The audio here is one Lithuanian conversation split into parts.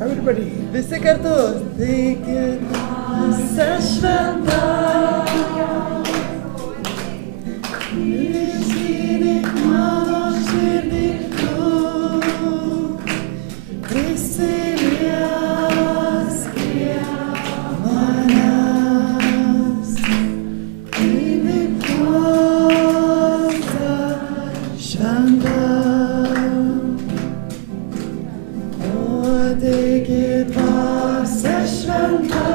Everybody. Visi kartu. Taigi, visa šventa. Įžydik mano širdį tu. Prisiliesk prie manęs. Įvyk dvasia šventa. Taigi dvasia šventa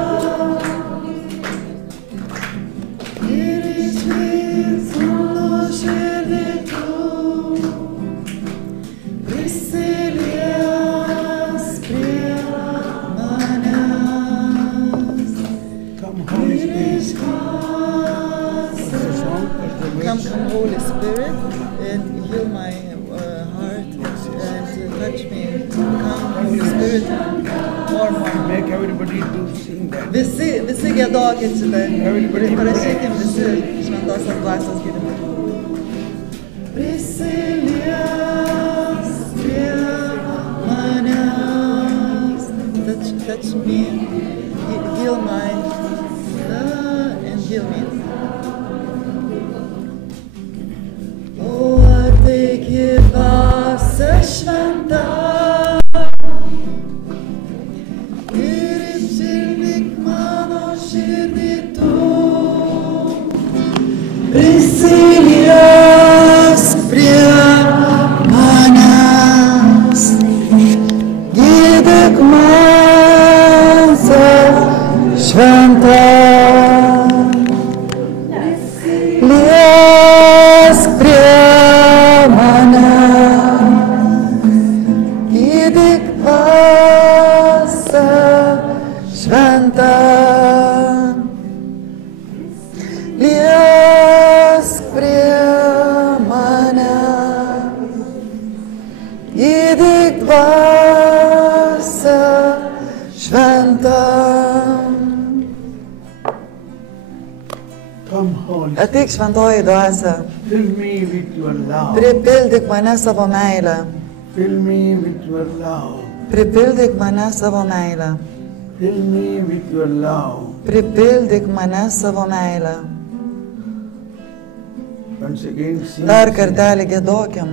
ir išvyks mano širdį tu, prisiliesk prie manęs. Come, Holy Spirit. Come, Holy Spirit, and heal my heart and touch me. Come, Holy Spirit, more. Make everybody to sing that. Visi giedokit šitą. Everybody Parašykim visi šventosios dvasios gydymą. Prisiliesk prie manęs. Touch me, heal my and heal me. O, ateiki dvasia šventa. Ir išilgyk mano širdį tu. Prisiliesk prie manęs. Gydyk dvasia šventa. Liesk prie manęs. Gydyk dvasia šventa. Liesk prie manęs. Gydyk dvasia šventa. Come, Holy Spirit. Ateik šventoji dvasia. Fill me with your love. Pripildyk mane savo meilę. Fill me with your love. Pripildyk mane savo meilę. Fill me with your love. Pripildyk mane savo meilę. Once again, sing. Dar kartelį giedokim.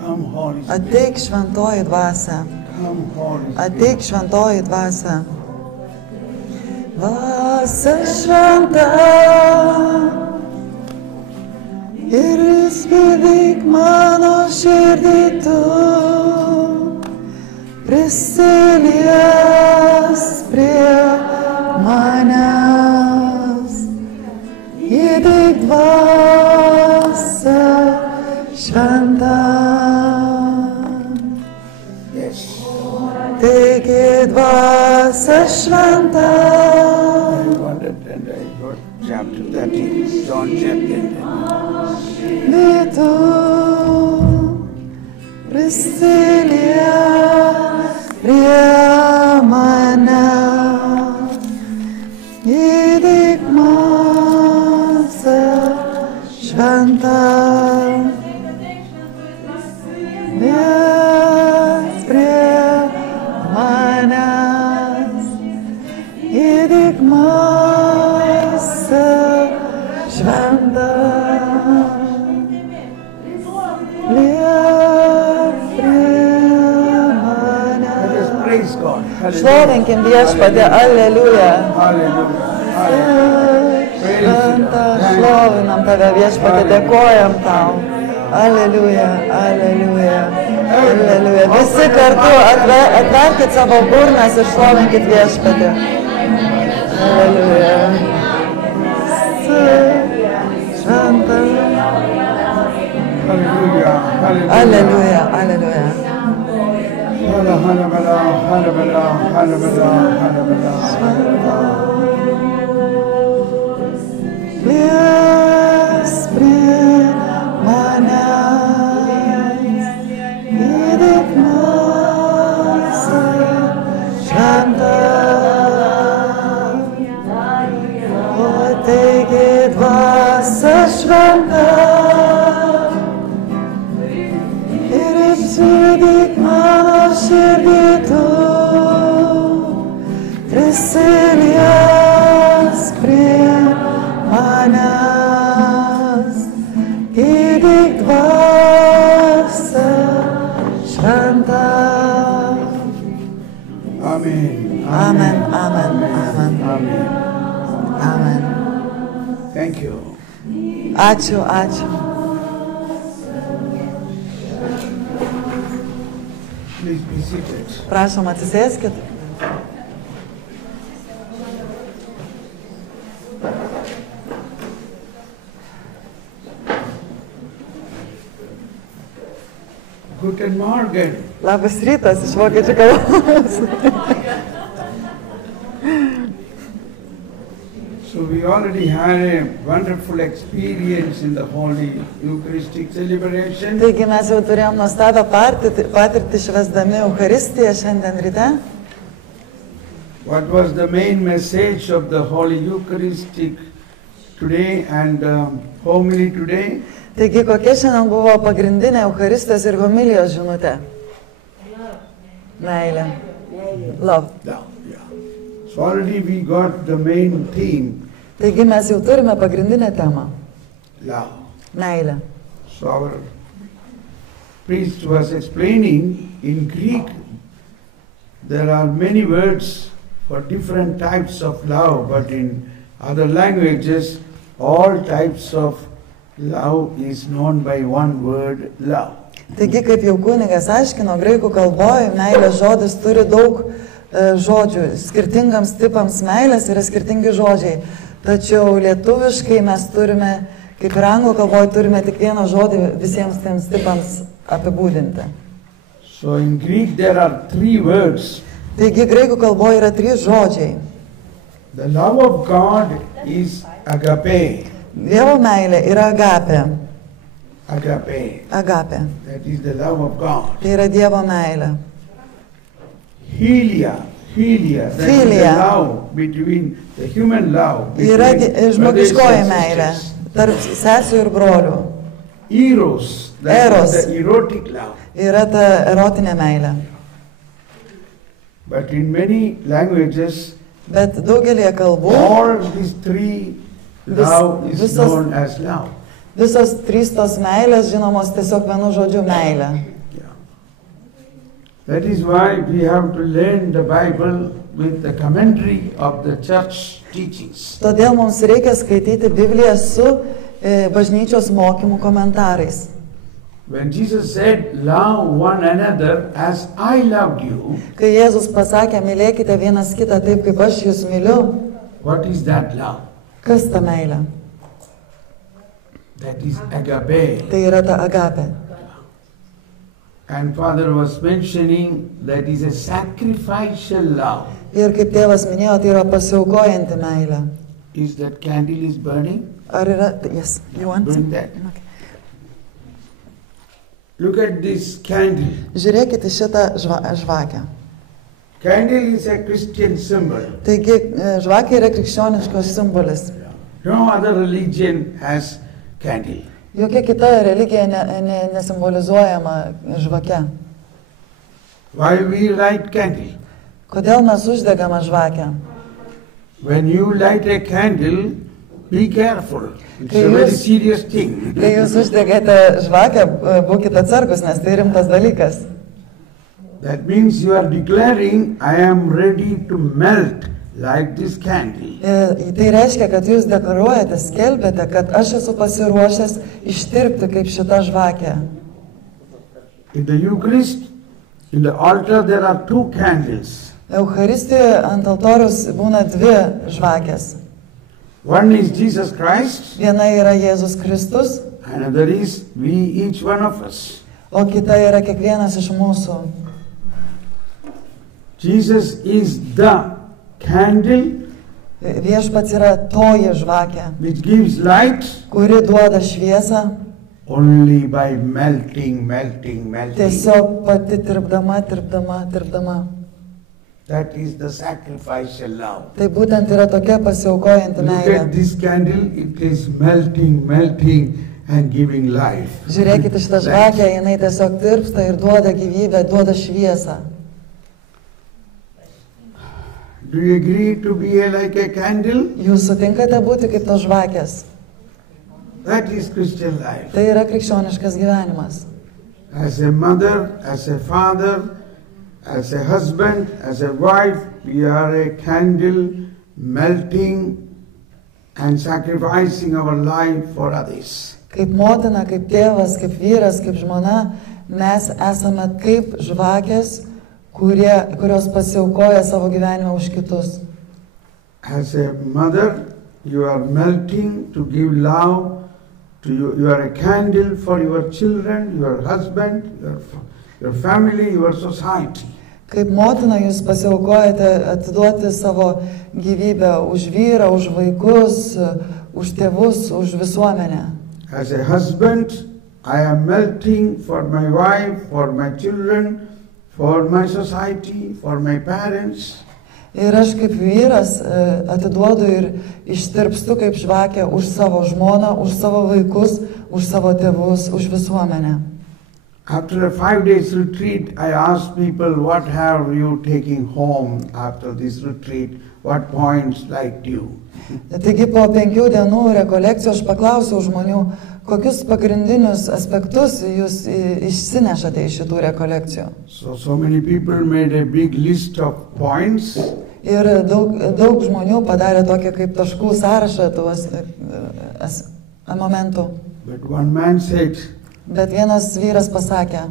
Come, Holy Spirit. Ateik šventoji dvasia. Come, Holy Spirit. Ateik šventoji dvasia. Dvasia šventa. Ir įspėdyk mano širdį tu. Prisiliesk prie manęs. Gydyk dvasia šventa. Yes. Taigi dvasia šventa. I wanted and I got chapter 13, John chapter 13. Tu prisiliesk prie manęs. Gydyk dvasia šventa. Liesk prie manęs. Gydyk dvasia šventa. Let us praise God. Hallelujah. Šlovinkim viešpatį, alleluja. Hallelujah. Hallelujah. Šventą, šlovinam tave viešpatį, dėkojam tau. Alleluja, alleluja, alleluja. Visi kartu atverkit savo burnas ir šlovinkit viešpatį. Alleluja. Šventą. Hallelujah. Hallelujah. Alleluja, alleluja. Hallelujah. Hallelujah. Hallelujah. Hallelujah. Liesk prie manęs. Gydyk dvasia šventa. O taigi dvasia šventa. Ir apsigyk šventa. Amen. Amen, amen, amen, Amen. amen. Thank you. Ačiū, ačiū. Please be seated. Prašom, atsisėskit. Guten Morgen. Labas rytas iš vokiečių kalbos. So we already had a wonderful experience in the Holy Eucharistic celebration. Taigi mes jau turėjom nuostabią patirtį švęsdami Eucharistiją šiandien ryte. What was the main message of the Holy Eucharistic today and homily today? Taigi kokia šiandien buvo pagrindinė Eucharistijos ir homilijos žinutė? Meilė. Love. Love, yeah. So already we got the main theme, Taigi mes jau turime pagrindinę temą. love. Meilė. So our priest was explaining in Greek there are many words for different types of love, but in other languages all types of love is known by one word, love. Taigi, kaip jau kunigas aiškino, graikų kalboje meilės žodis turi daug žodžių. Skirtingams tipams meilės yra skirtingi žodžiai. Tačiau lietuviškai mes turime, kaip ir anglų kalboje, turime tik vieną žodį visiems tiems tipams apibūdinti. So in Greek there are three words. Taigi, graikų kalboje yra 3 žodžiai. The love of God is agape. Dievo meilė yra agapė. Agape. Agapė. That is the love of God. Tai yra Dievo meilė. Philia. That is the Philia. love between the human love. Yra between brothers žmogiškoji and meilė sisters. tarp sesių ir brolių. Eros. That Eros. is the erotic love. Yra ta erotinė meilė. But in many languages, Bet daugelį kalbų all these three love is visos- known as love. visos 3 tos meilės žinomos tiesiog vienu žodžiu meilė. Yeah. That is why we have to learn the Bible with the commentary of the church teachings. Todėl mums reikia skaityti Bibliją su bažnyčios mokymų komentarais. When Jesus said, love one another as I loved you, Kai Jėzus pasakė, mylėkite vienas kitą taip, kaip aš jūs myliu, what is that love? kas ta meilė? That is agape. Tai yra ta agapė. And Father was mentioning that is a sacrificial love. Ir kaip tėvas minėjo, tai yra pasiaukojanti meilė. Is that candle is burning? Ar yra... Yes, you want? Doing that. Okay. Look at this candle. Žiūrėkite šitą žvakę. Candle is a Christian symbol. Taigi, žvakė yra krikščioniškos simbolis. No other religion has candle. Jokia kita religija nesimbolizuojama žvake. Why we light candle? Kodėl mes uždegame žvakę? When you light a candle, be careful. It's Kai a very jūs- serious thing. Kai jūs uždegate žvakę, būkite atsargus, nes tai rimtas dalykas. That means you are declaring, I am ready to melt like this candle. Tai reiškia, kad jūs deklaruojate, skelbėte, kad aš esu pasiruošęs ištirpti kaip šita žvakė. In the Eucharist, in the altar, there are 2 candles. Eucharistijoje ant altoriaus būna 2 žvakės. One is Jesus Christ, Viena yra Jėzus Kristus, another is we, each one of us. o kita yra kiekvienas iš mūsų. Jesus is the candle Viešpats yra toji žvakė, which gives light kuri duoda šviesą, only by melting. tiesiog pati tirpdama. That is the sacrificial love. Tai būtent yra tokia pasiaukojanti Look meilė. at this candle, it is melting and giving life. Žiūrėkite šitą žvakę, jinai tiesiog tirpsta ir duoda gyvybę, duoda šviesą. Do you agree to be like a candle? Jūs sutinkate būti kaip tos žvakės? That is Christian life. Tai yra krikščioniškas gyvenimas. As a mother, as a father, as a husband, as a wife, we are a candle melting and sacrificing our life for others. Kaip motina, kaip tėvas, kaip vyras, kaip žmona, mes esame kaip žvakės, kurios pasiaukoja savo gyvenimą už kitus. As a mother, you are melting to give love to you. You are a candle for your children, your husband, your family, your society. Kaip motina jūs pasiaukojate atiduoti savo gyvybę už vyrą, už vaikus, už tėvus, už visuomenę. As a husband, I am melting for my wife, for my children, for my society, for my parents. Ir aš kaip vyras atiduodu ir ištirpstu kaip žvakė už savo žmoną, už savo vaikus, už savo tėvus, už visuomenę. After a 5 days retreat, I asked people, what have you taken home after this retreat? What points liked you? Taigi po 5 dienų rekolekcijų aš paklausiau žmonių, kokius pagrindinius aspektus jūs išsinešate iš šitų rekolekcijų. So many people made a big list of points. Ir daug žmonių padarė tokią kaip taškų sąrašą tuos momentų. But one man said, Bet vienas vyras pasakė,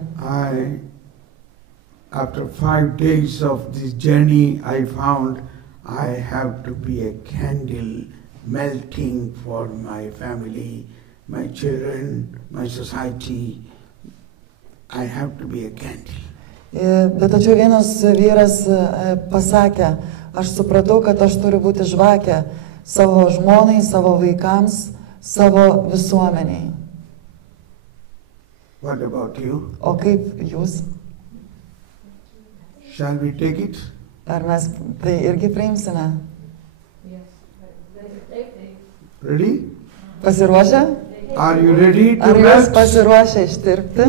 after 5 days of this journey, I found I have to be a candle melting for my family, my children, my society. I have to be a candle. Bet tačiau vienas vyras pasakė, aš supratau, kad aš turiu būti žvakė savo žmonai, savo vaikams, savo visuomeniai. What about you? O kaip jūs? Shall we take it? Ar mes tai irgi priimsime? Ready? Pasiruošę? Are you ready to Ar jūs melt? pasiruošę ištirpti?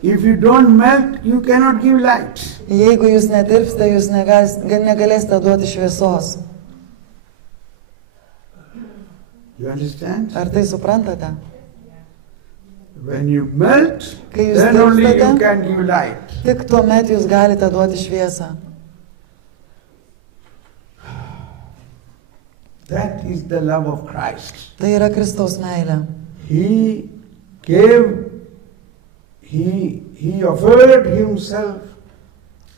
If you don't melt, you cannot give light. Jeigu jūs netirpsite, jūs negalėsite duoti šviesos. You understand? Ar tai suprantate? When you melt, Kai jūs then only you tirpstate, can give light. tik tuomet jūs galite duoti šviesą. That is the love of Christ. Tai yra Kristaus meilė. He gave, he offered himself,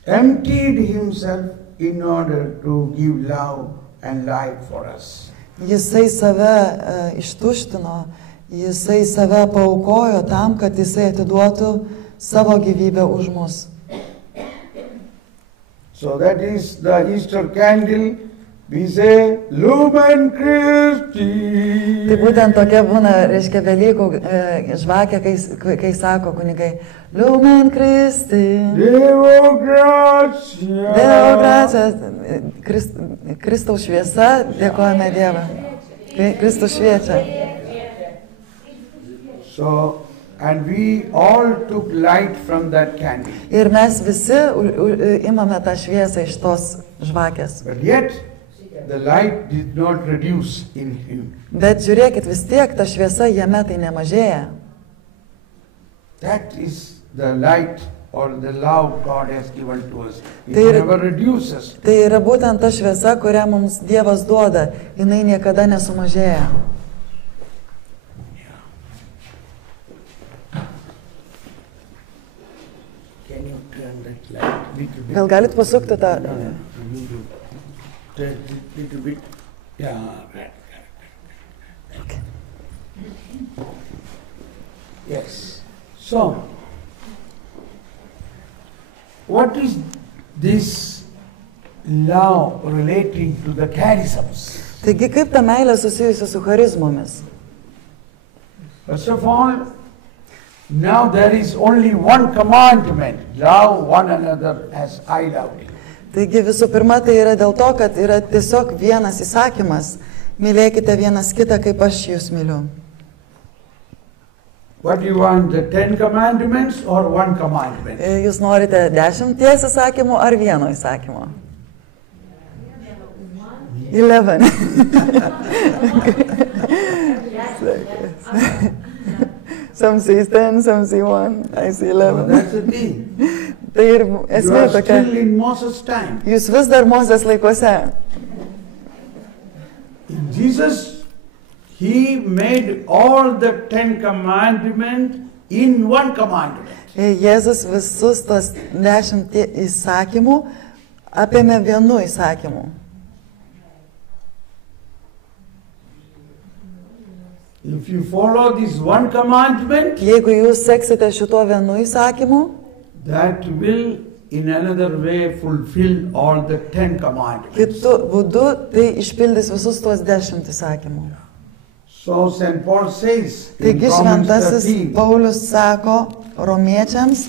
emptied himself in order to give love and life for us. Jisai save ištuštino, jisai save paaukojo tam, kad jisai atiduotų savo gyvybę už mus. So that is the Easter candle. We say, Lumen Christi. Tai būtent tokia būna, reiškia, Velykų žvakė, kai sako kunigai, Lumen Christi. Deo gratia. Deo gratia. Kristaus šviesa, dėkojame Dievą. Kristus šviečia. So, and we all took light from that candle. Ir mes visi imame tą šviesą iš tos žvakės. But yet, the light did not reduce in him. Bet žiūrėkit, vis tiek ta šviesa jame tai nemažėja. That is the light or the love God has given to us. It Tai never reduces. Tai yra būtent ta šviesa, kurią mums Dievas duoda. Jinai niekada nesumažėja. Can you turn that light little bit? Gal galit pasukti tą? Turn it little bit. Yeah, right. Yes. So, what is this love relating to the charisms? Taigi kaip ta meilė susijusi su charizmomis? First of all, now there is only one commandment, love one another as I love you. Taigi visų pirma, tai yra dėl to, kad yra tiesiog vienas įsakymas. Mylėkite vienas kitą, kaip aš jūs myliu. What do you want, the 10 commandments or one commandment? Jūs norite 10 įsakymų ar vieno įsakymo? 11. Some says 10, some say 1, I say So 11. that's the thing. Tai ir You esmė are tokia. still in Moses' time. Jūs vis dar Mozės laikuose. In Jesus, He made all the 10 commandments in one commandment. Jėzus visus tos 10 įsakymų apėmė vienu įsakymu. If you follow this one commandment, Jeigu jūs seksite šituo vienu įsakymu, that will in another way fulfill all the 10 commandments. kitu būdu tai išpildys visus tuos 10 įsakymų. So St. Paul says in Taigi Romans šventasis 13, Paulius sako Romiečiams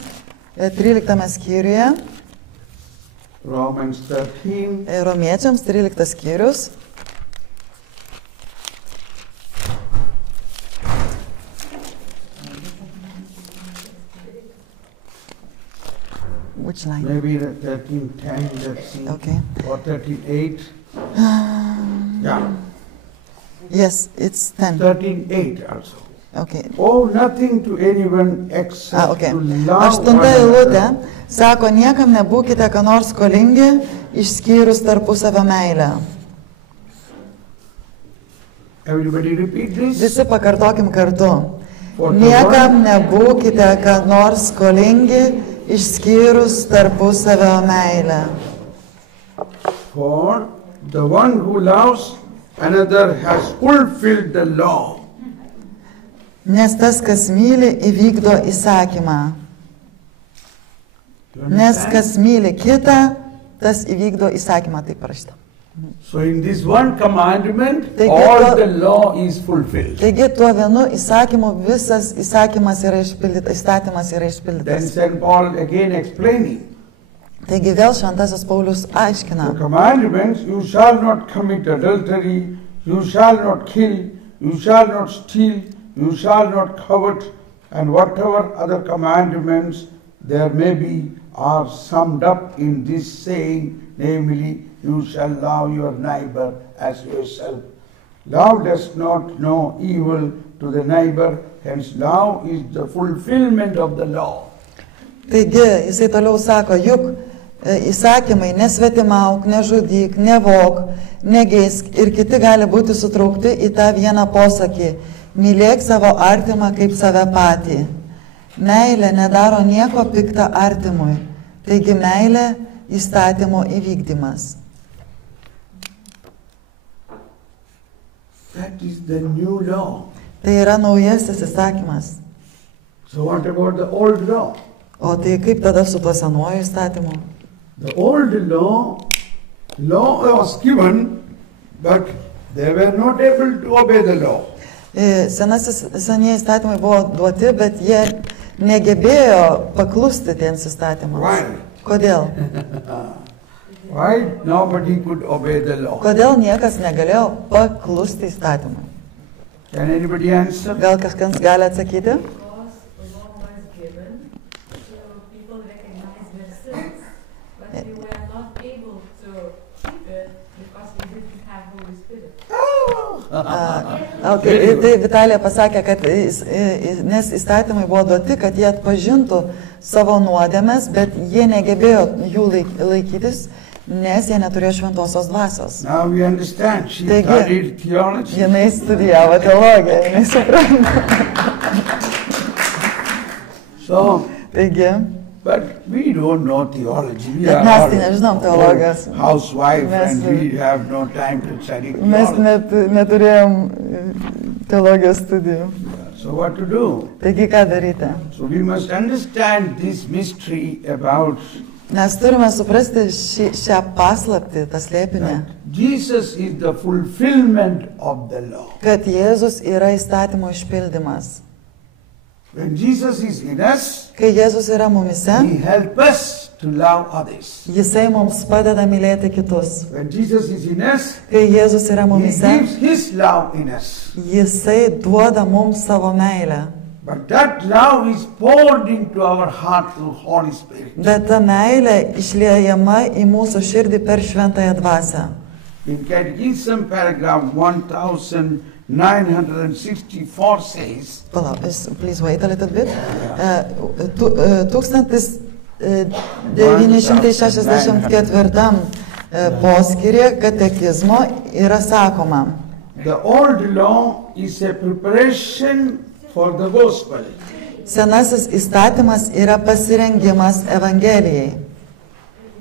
13 skyriuje, Romans 13, Romiečiams 13 skyrius, which line? maybe the 13:10, let's see, Okay. or 38. Yeah, Yes, it's 10. 13:8 also. Okay. Owe nothing to anyone except Okay. to love one 8 eilutė another. sako, niekam nebūkite ką nors skolingi, išskyrus tarpusavio meilę. Everybody repeat this. Visi pakartokim kartu. For the Niekam nebūkite ką nors skolingi, išskyrus tarpusavio meilę. For the one who loves another has fulfilled the law. Nes tas, kas myli, įvykdo įsakymą. You Nes understand? kas myli kitą, tas įvykdo įsakymą, taip parašyta. So in this one commandment, Taigi all to- the law is fulfilled. Taigi tuo vienu įsakymu visas įsakymas yra išpildytas, įstatymas yra Then išpildytas. St. Paul again explaining. Taigi vėl šventasis Paulius The aiškina. commandments, you shall not commit adultery, you shall not kill, you shall not steal, you shall not covet, and whatever other commandments there may be are summed up in this saying, namely, you shall love your neighbor as yourself. Love does not know evil to the neighbor, hence love is the fulfillment of the law. Taigi jisai toliau sako, juk įsakymai nesvetimauk, nežudyk, nevok, negeisk ir kiti gali būti sutraukti į tą vieną posakį. Mylėk savo artimą kaip save patį. Meilė nedaro nieko pikta artimui. Taigi meilė įstatymo įvykdymas. That is the new law. Tai yra naujasis įsakymas. So what about the old law? O tai kaip tada su tuo senuoju įstatymu? The old law was given, but they were not able to obey the law. Senieji įstatymai buvo duoti, bet jie negebėjo paklusti tiems įstatymams. Why? Kodėl? Why nobody could obey the law? Kodėl niekas negalėjo paklusti įstatymui? Can anybody answer? Gal kažkas gali atsakyti? Because the law was given, so people recognized their sins, but they were not able to keep it because they didn't have Holy Spirit. Okay, tai Vitalija pasakė, kad nes įstatymai buvo duoti, kad jie atpažintų savo nuodėmes, bet jie negebėjo jų laikytis, nes jie neturėjo šventosios dvasios. Now we understand. She Taigi, studied theology. jinai studijavo teologiją, jinai supranta. So, Taigi, but we don't know theology. We Bet are mes all tai nežinom teologijos. housewife Mes- and we have no time to study mes theology. neturėjom teologijos studijų. So what to do? Taigi, ką daryti? So we must understand this mystery about Mes turime suprasti šią paslaptį, tą slėpinį, that Jesus is the fulfillment of the law. kad Jėzus yra įstatymo išpildymas. When Jesus is in us, Kai Jėzus yra mumise, He helps us to love others. Jisai mums padeda mylėti kitus. When Jesus is in us, Kai Jėzus yra He mumise, gives His love in us. Jisai duoda mums savo meilę. But that love is poured into our heart through Holy Spirit. Bet ta meilė išliejama į mūsų širdį per šventąją dvasią. In Catechism paragraph 1019, 964 says, Palauk, please wait a little bit. 1964 poskyryje katekizmo yra sakoma, the old law is a preparation for the gospel. senasis įstatymas yra pasirengimas Evangelijai.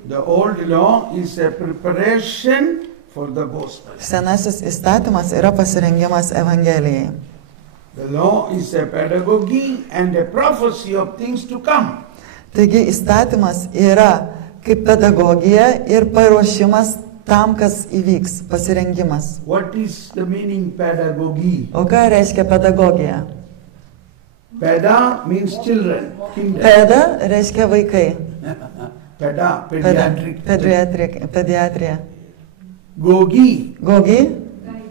The old law is a preparation for the gospel. Senasis įstatymas yra pasirengimas Evangelijai. The law is a pedagogy and a prophecy of things to come. Taigi įstatymas yra kaip pedagogija ir paruošimas tam, kas įvyks, pasirengimas. What is the meaning pedagogy? O ką reiškia pedagogija? Peda means children, kingdom. Peda reiškia vaikai. Peda, pediatric. Pediatrija. Gogi, Gogi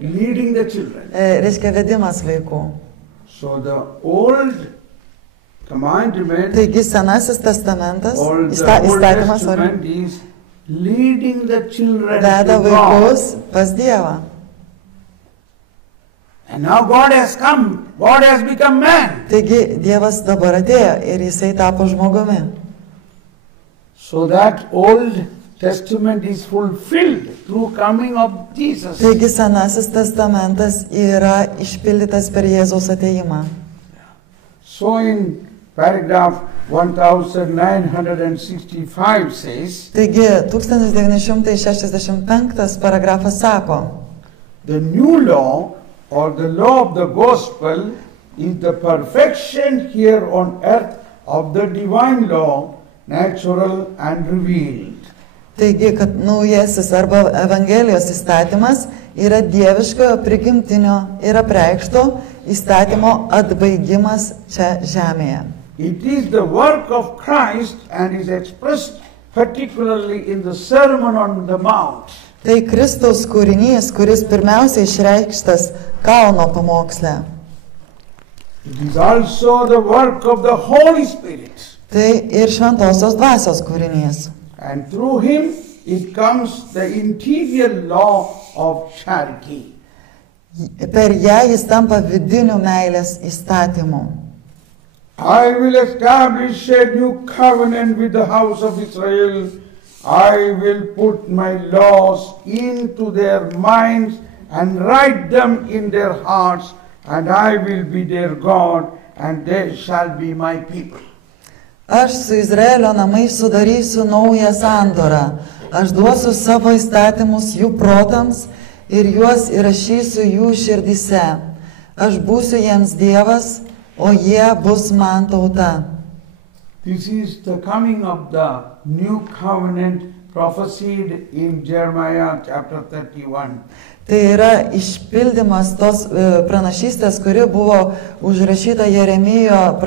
leading the children. reiškia vedimas vaikų. So the old commandment, Taigi senasis testamentas, or the Old įstatymas Testament is leading the children veda to God. vaikus pas Dievą. And now God has come. God has become man. Taigi Dievas dabar atėjo ir jisai tapo žmogumi. So that Old Testament is fulfilled through coming of Jesus. Taigi senasis testamentas yra išpildytas per Jėzaus atėjimą. So in paragraph 1965 says, Taigi 1965 paragrafas sako, the new law or the law of the gospel is the perfection here on earth of the divine law, natural and revealed. taigi, kad naujasis arba Evangelijos įstatymas yra dieviškojo prigimtinio ir apreikšto įstatymo atbaigimas čia žemėje. It is the work of Christ and is expressed particularly in the Sermon on the Mount. Tai Kristaus kūrinys, kuris pirmiausiai išreikštas kalno pamoksle. It is also the work of the Holy Spirit. Tai ir šventosios dvasios kūrinys. And through him it comes the interior law of charity. Per ją jis tampa vidiniu meilės įstatymu. I will establish a new covenant with the house of Israel. I will put my laws into their minds and write them in their hearts, and I will be their God, and they shall be my people. Aš su Izraelio namais sudarysiu naują sandorą. Aš duosiu savo įstatymus jų protams ir juos įrašysiu jų širdyse. Aš būsiu jiems Dievas, o jie bus man tauta. This is the coming of the new covenant prophesied in Jeremiah chapter 31. Tai yra išpildymas tos pranašystės, kuri buvo užrašyta Jeremijo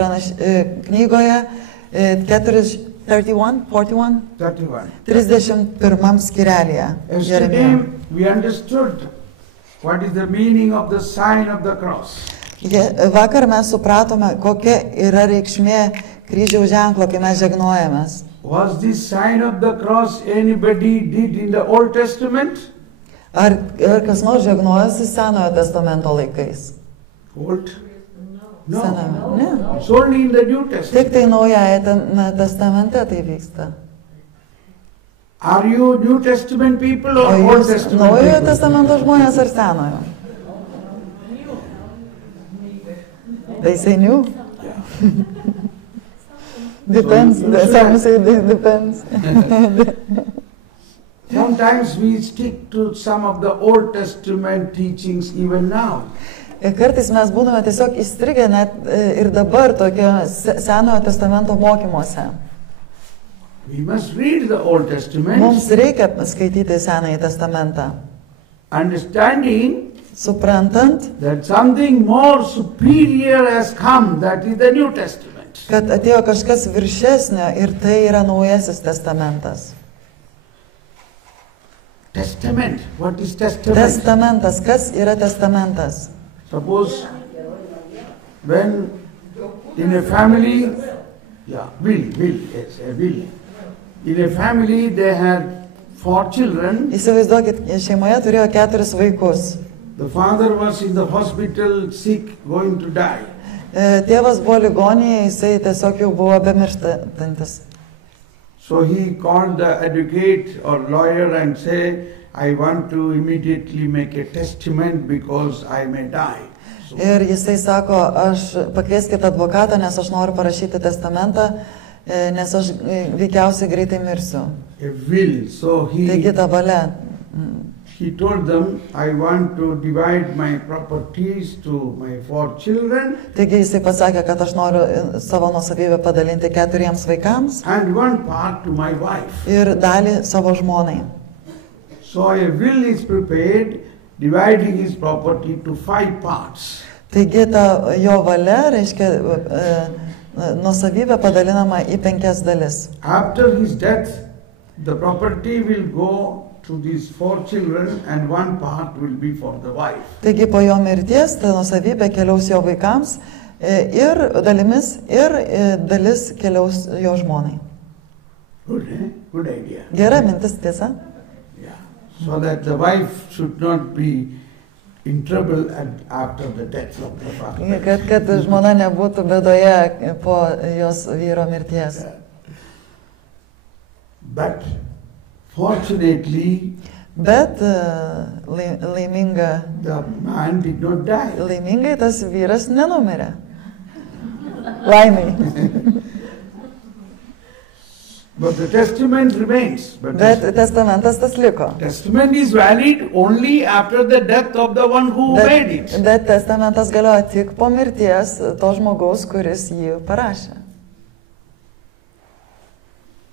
knygoje 31 skirelėje. Yesterday we understood what is the meaning of the sign of the cross. Vakar mes supratome, kokia yra reikšmė kryžiaus ženklo, kai mes žegnojamės. Was this sign of the cross anybody did in the Old Testament? Ar kas nors žegnojosi Senojo testamento laikais? Old? No. Sename? Ne. It's only in the New Testament. Tik tai Naujajame testamente tai vyksta. Are you New Testament people or O Old jūs Testament Naujojo people? testamento žmonės ar Senojo? They say new? Depends. Some say depends. Sometimes we stick to some of the Old Testament teachings even now. Kartais mes būname tiesiog įstrigę net ir dabar tokio Senojo testamento mokymuose. We must read the Old Testament, Mums reikia skaityti Senąjį testamentą, understanding suprantant, that something more superior has come, that is the New Testament. kad atėjo kažkas viršesnio ir tai yra Naujasis testamentas. Testament. What is testament? Testamentas. Kas yra testamentas? Suppose when in a family, will, yes, a will. In a family they had 4 children. Įsivaizduokit, šeimoje turėjo 4 vaikus. The father was in the hospital sick, going to die. Tėvas buvo ligoninėje, jisai tiesiog jau buvo bemirštantis. So he called the advocate or lawyer and said, I want to immediately make a testament because I may die. So, Ir jisai sako, aš pakvieskite advokatą, nes aš noriu parašyti testamentą, nes aš veikiausiai greitai mirsiu. a will. So Taigi ta valia. he told them, I want to divide my properties to my 4 children Taigi jisai pasakė, kad aš noriu savo nuosavybę padalinti 4 vaikams and 1 part to my wife. ir dalį savo žmonai. So a will is prepared, dividing his property to 5 parts. Taigi ta jo valia, reiškia, nuosavybė padalinama į 5 dalis. After his death, the property will go to these 4 children and 1 part will be for the wife. Taigi po jo mirties ta nuosavybė keliaus jo vaikams ir dalimis, ir dalis keliaus jo žmonai. Good, eh? Good idea. Gera mintis, tiesa? Yeah. So that the wife should not be in trouble after the death of the father. Kad žmona nebūtų bėdoje po jos vyro mirties. But fortunately, Bet the man did not die. laimingai tas vyras nenumirė. Laimiai. But the testament remains. But Bet testamentas tas liko. testament is valid only after the death of the one who made it. Bet testamentas galioja tik po mirties to žmogaus, kuris jį parašė.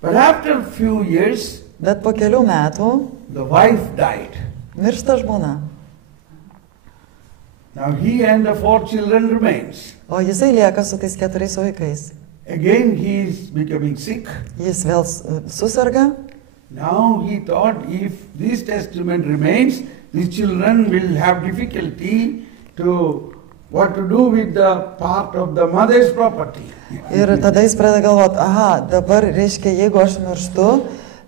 But after few years, Bet po kelių metų the wife died. miršta žmona. Now he and the 4 children remains. O jisai lieka su tais 4 vaikais. Again he is becoming sick. Jis vėl susirga. Now he thought if this testament remains, these children will have difficulty to what to do with the part of the mother's property. Ir tada jis pradeda galvoti, aha, dabar, reiškia, jeigu aš mirštu,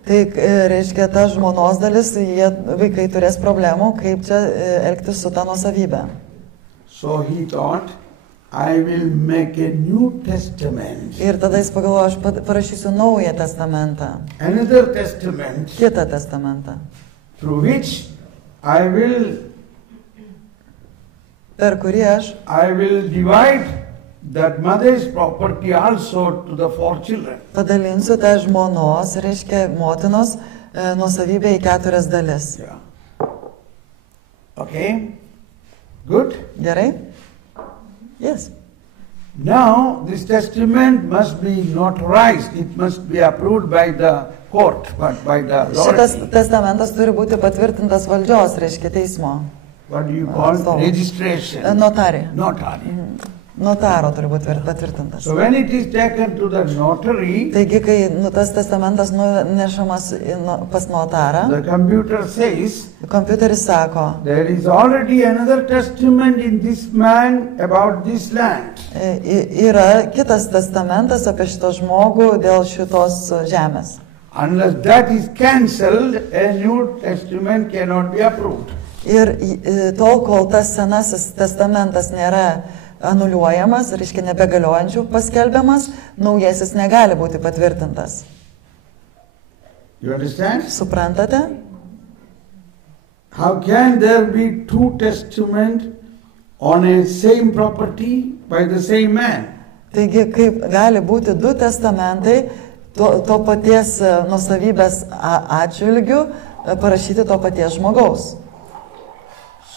tai, reiškia, ta žmonos dalis, vaikai turės problemų, kaip čia elgtis su ta nuosavybė. So he thought, I will make a new testament. Ir tada jis pagalvojo, aš parašysiu naują testamentą, Another testament kitą testamentą, through which I will per kurį I will divide that mother's property also to the 4 children. padalinsiu tą žmonos, reiškia, motinos nuosavybę į 4 dalis. Yeah. Okay? Good? Gerai? Yes. Now, this testament must be notarized. It must be approved by the court, but by the Šitas authority. testamentas turi būti patvirtintas valdžios, reiškia, teismo. What do you call So- registration? Notarė. Notary. Notaro turi būti patvirtintas. So when it is taken to the notary, Taigi, kai tas testamentas nunešamas pas notarą, the computer says, kompiuteris sako, there is already another testament in this man about this land. Yra kitas testamentas apie šitą žmogų dėl šitos žemės. Unless that is cancelled, a new testament cannot be approved. Ir tol, kol tas senasis testamentas nėra anuliuojamas, reiškia nebegaliojančių paskelbiamas, naujasis negali būti patvirtintas. You understand? Suprantate? How can there be 2 testaments on a same property by the same man? Taigi, kaip gali būti 2 testamentai to paties nuosavybės atžvilgių parašyti to paties žmogaus.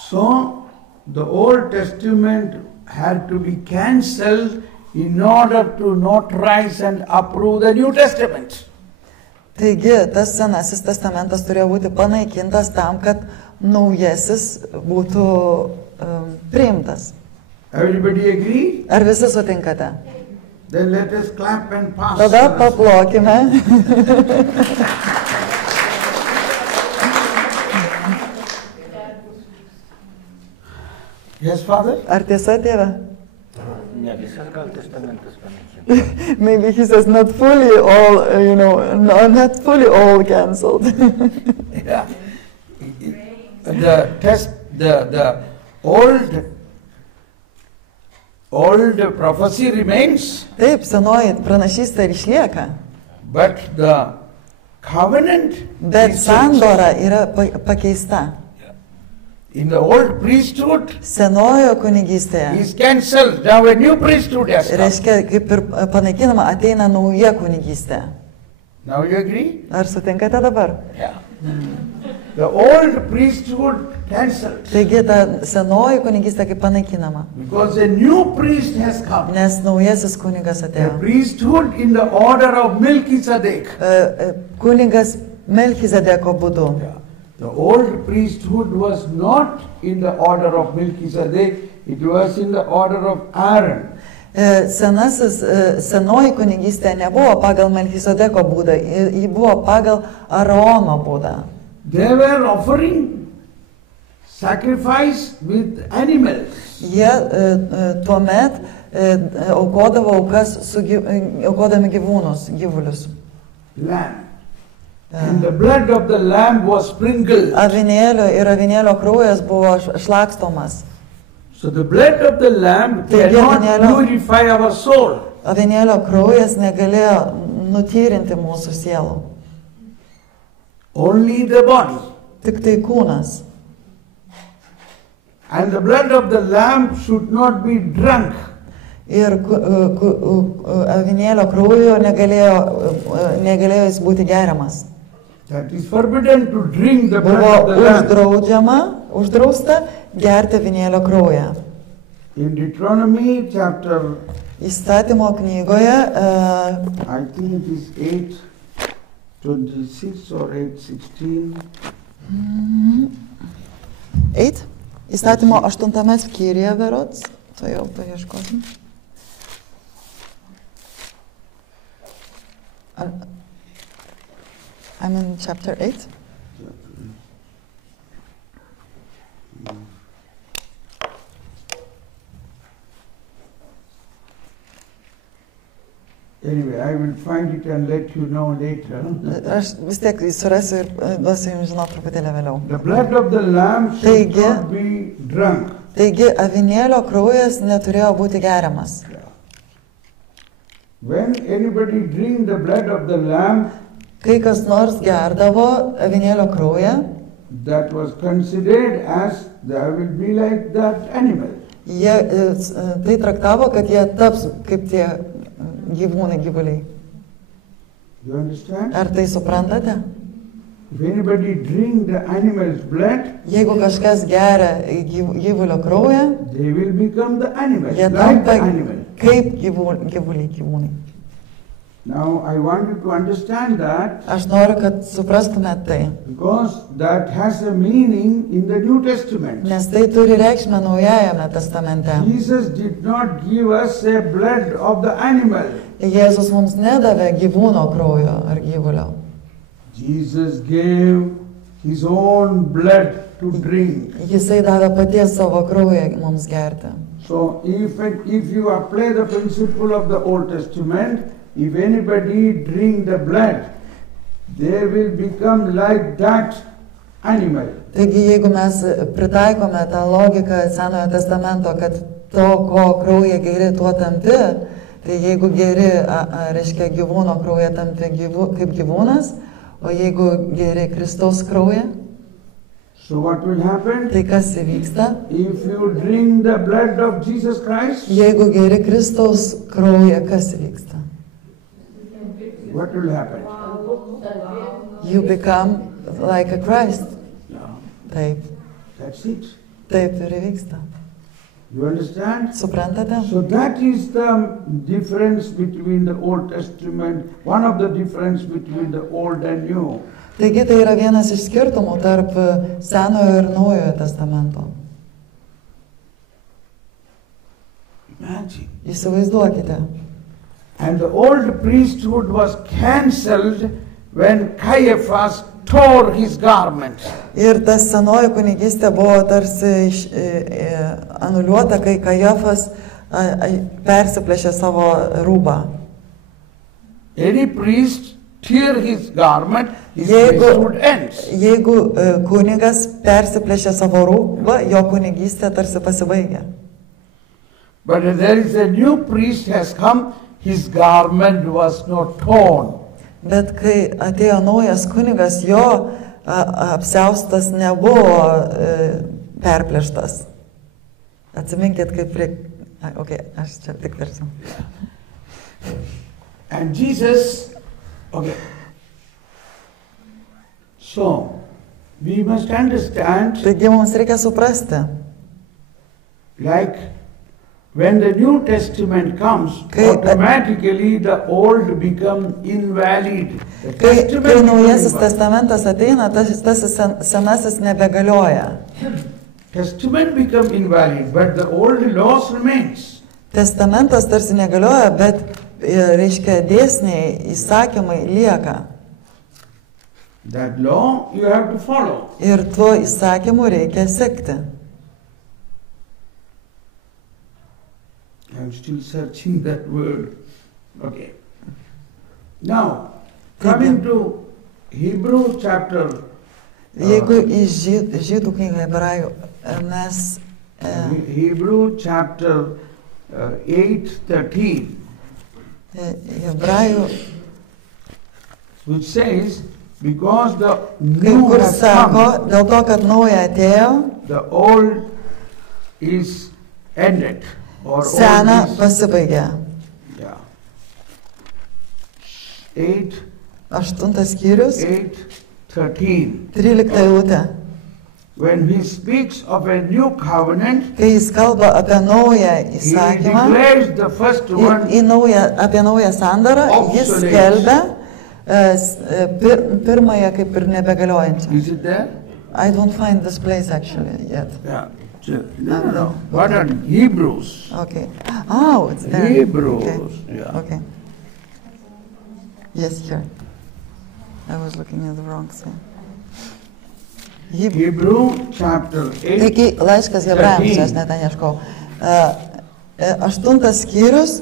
So, the Old Testament had to be cancelled in order to notarize and approve the New Testament. Taigi, tas senasis testamentas turėjo būti panaikintas tam, kad naujasis būtų priimtas. Everybody agree? Ar visi sutinkate? Then let us clap and pass. Tada paplokime. Yes, Father? Ar tiesa, tėve? Ne visas gal testamentas panaikintas. Maybe he says not fully all, not fully all cancelled. Yeah. The old prophecy remains, Taip, senoji pranašystė ir išlieka, but the covenant bet is changed. sandora yra pakeista. In the old priesthood Senojo kunigystėje is cancelled. Now a new priesthood has come. reiškia, kaip ir panaikinama, ateina nauja kunigystė. Now you agree? Ar sutinkate dabar? Yeah. The old priesthood cancelled Taigi ta senoji kunigystė kaip panaikinama, because a new priest has come. nes naujasis kunigas A atėjo. priesthood in the order of Melchizedek. Kunigas Melchizedeko būdu. Yeah. The old priesthood was not in the order of Melchizedek, it was in the order of Aaron. Senoji kunigystė nebuvo pagal Melchizedeko būdą, ji buvo pagal Aarono būdą. They were offering sacrifice with animals. Jie tuomet aukodavo aukas aukodami gyvulius. Lamb. And the blood of the lamb was sprinkled. Avinėlio ir avinėlio kraujas buvo šlakstomas. So the blood of the lamb Taigi cannot avinėlio- purify our soul. Avinėlio kraujas negalėjo nutyrinti mūsų sielų. Only the body. Tik tai kūnas. And the blood of the lamb should not be drunk. Ir avinėlio kraujo negalėjo jis būti geriamas. That is forbidden to drink the blood Buvo of the lamb. uždrausta gerti avinėlio kraują. In Deuteronomy chapter, Įstatymo knygoje, I think it is 8:26 or 8:16. 8, įstatymo 8 skyriuje berods, to jau paieškosim. I'm in chapter 8. Anyway, I will find it and let you know later. Aš vis tiek surasiu ir duosiu jums žinoti truputėlį vėliau. The blood of the lamb should Taigi- not be drunk. Taigi avinėlio kraujas neturėjo būti geriamas. When anybody drink the blood of the lamb, Kai kas nors gerdavo avinėlio kraują, that was considered as they will be like that animal. jie tai traktavo, kad jie taps kaip tie gyvuliai. You understand? Ar tai suprantate? If anybody drink the animal's blood, Jeigu kažkas geria gyvulio kraują, they will become the animal, jie like the tampa animal. kaip gyvūnai. Now I want you to understand that Aš noriu, kad suprastumėt tai, because that has a meaning in the New Testament. nes tai turi reikšmę Naujajame testamente. Jesus did not give us a blood of the animal. Jėzus mums nedavė gyvūno kraujo ar gyvulio. Jesus gave his own blood to drink. Jisai davė paties savo kraują mums gerti. So if you apply the principle of the Old Testament, if anybody drink the blood, they will become like that animal. Taigi, jeigu mes pritaikome tą logiką Senojo testamento, kad to, ko kraują geri, tuo tampi, tai jeigu geri, reiškia gyvūno kraują tampi kaip gyvūnas, o jeigu geri Kristaus kraują, So what will happen? tai kas įvyksta? If you drink the blood of Jesus Christ, Jeigu geri Kristaus kraują, kas įvyksta? what will happen? You become like a Christ. No, Taip, that's it. taip ir įvyksta. You understand? Suprantate? So that is the difference between the Old Testament, one of the difference between the Old and New. Taigi tai yra vienas iš skirtumų tarp Senojo ir Naujojo testamento. Imagine. Įsivaizduokite. And the old priesthood was cancelled when Caiaphas tore his garment. Ir tas senoji kunigystė buvo tarsi anuliuota, kai Kajafas persiplėšė savo rūbą. Any priest tear his garment, his Jeigu- priesthood ends. Jeigu kunigas persiplėšia savo rūbą, jo kunigystė tarsi pasibaigia. But there is a new priest has come, his garment was not torn. Bet kai atėjo naujas kunigas, jo apsiaustas nebuvo perplėštas. Atsiminkit, kaip okay, aš čia tik tarsiu. And Jesus, okay. So, we must understand, Taigi mums reikia suprasti, like when the New Testament comes, Kai- automatically the old become invalid. The kai Testament naujasis become testamentas ateina, tas senasis nebegalioja. Testament become invalid, but the old laws remains. Testamentas tarsi negalioja, bet reiškia dėsniai, įsakymai lieka. That law you have to follow. Ir tuo įsakymu reikia sekti. I'm still searching that word. Okay. Now, coming to Hebrew chapter, Jeigu į žydų knygą hebrajų mes Hebrew chapter 8:13, hebrajų, which says, because the kai new kur has sako, come, dėl to, kad nauja atėjo, the old is ended. Or sena old is, pasibaigė. yeah. 8, 8 skyrius, 8:13. 13 eilutė. When he speaks of a new covenant, Kai jis kalba apie naują he įsakymą, declares the first one apie naują sandarą, jis Obsolete. skelbia pirmąją kaip ir nebegaliojančią. Is it there? I don't find this place actually yet. Yeah. No. What are Hebrews? Okay. Oh, it's there. Hebrews. Okay. Yeah. Okay. Yes, here. I was looking at the wrong thing. Hebrew chapter 8. Taigi, laiškas Hebrajams, aš net ten ieškau. 8 skyrius,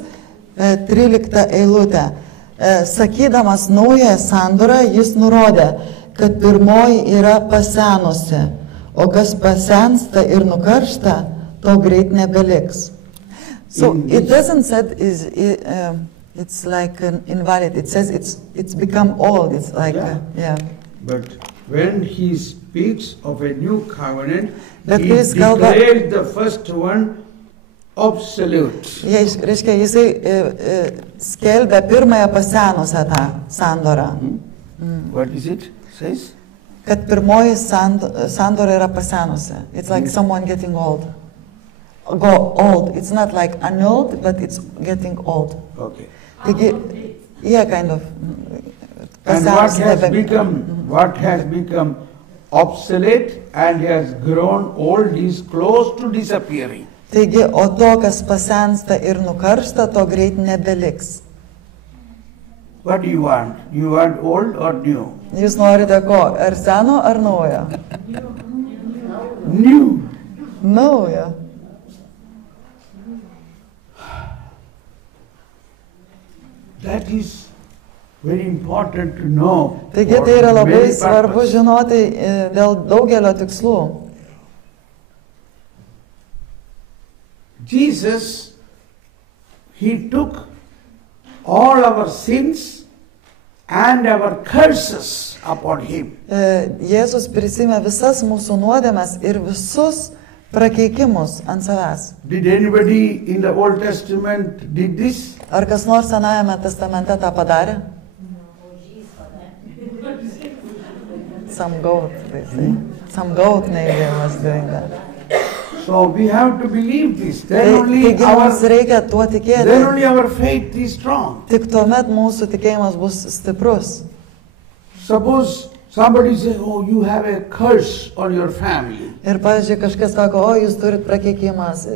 13 eilutė. Sakydamas naują sandorą, jis nurodė, kad pirmoji yra pasenusi, o kas pasensta ir nukaršta, to greit nebeliks. So it doesn't say it's like an invalid. It says it's become old. It's like yeah. But when he speaks of a new covenant, Bet he kai jis kalba- declares the first one absolute. Reiškia, jisai skelbia pirmąją pasenusią tą sandorą. What is it? Says? Kad pirmoji sandora yra pasenusi. It's like someone getting old. Go old. It's not like annulled, but it's getting old. Okay. Taigi, yeah, kind of. And what has become obsolete and has grown old is close to disappearing. Taigi, o to, kas pasensta ir nukaršta, to greit nebeliks. What do you want? You want old or new? Jūs norite ko? Ar seno, ar naujo? New. Naujo. That is very important to know. Taigi, for tai yra labai many svarbu purposes. žinoti dėl daugelio tikslų. Jesus, he took all our sins and our curses upon him. Jėzus prisimė visas mūsų nuodėmes ir visus prakeikimus ant savęs. Did anybody in the Old Testament did this? Ar kas nors Senajame testamente tą padarė? Some goat, they say. Some goat maybe was doing that. So we have to believe this. Then only Taigi mums reikia tuo tikėti. our faith is strong. Tik tuomet mūsų tikėjimas bus stiprus. Suppose somebody say, oh, you have a curse on your family. Ir, pavyzdžiui, kažkas sako, o, jūs turit prakeikimas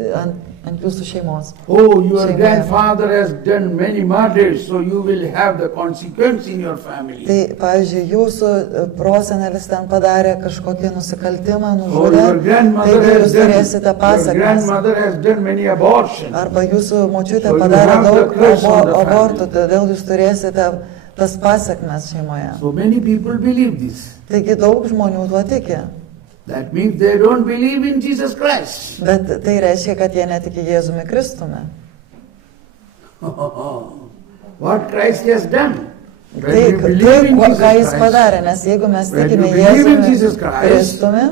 ant jūsų šeimos. Oh, your Šeimoje. grandfather has done many murders, so you will have the consequence in your family. Tai, pavyzdžiui, jūsų prosenelis ten padarė kažkokį nusikaltimą, Oh, nužudė, your grandmother taigi has jūs done, turėsite your pasekmes. grandmother has done many abortions. Arba jūsų močiutė So you padarė have the daug curse on the abortų, family. todėl jūs turėsite tas pasekmes šeimoje. So many people believe this. Taigi daug žmonių tuo tiki. That means they don't believe in Jesus Christ. Bet tai reiškia, kad jie netiki Jėzumi Kristumi. What Christ has done. Tai, ką jis padarė, nes jeigu mes tikime Jėzumi Kristumi,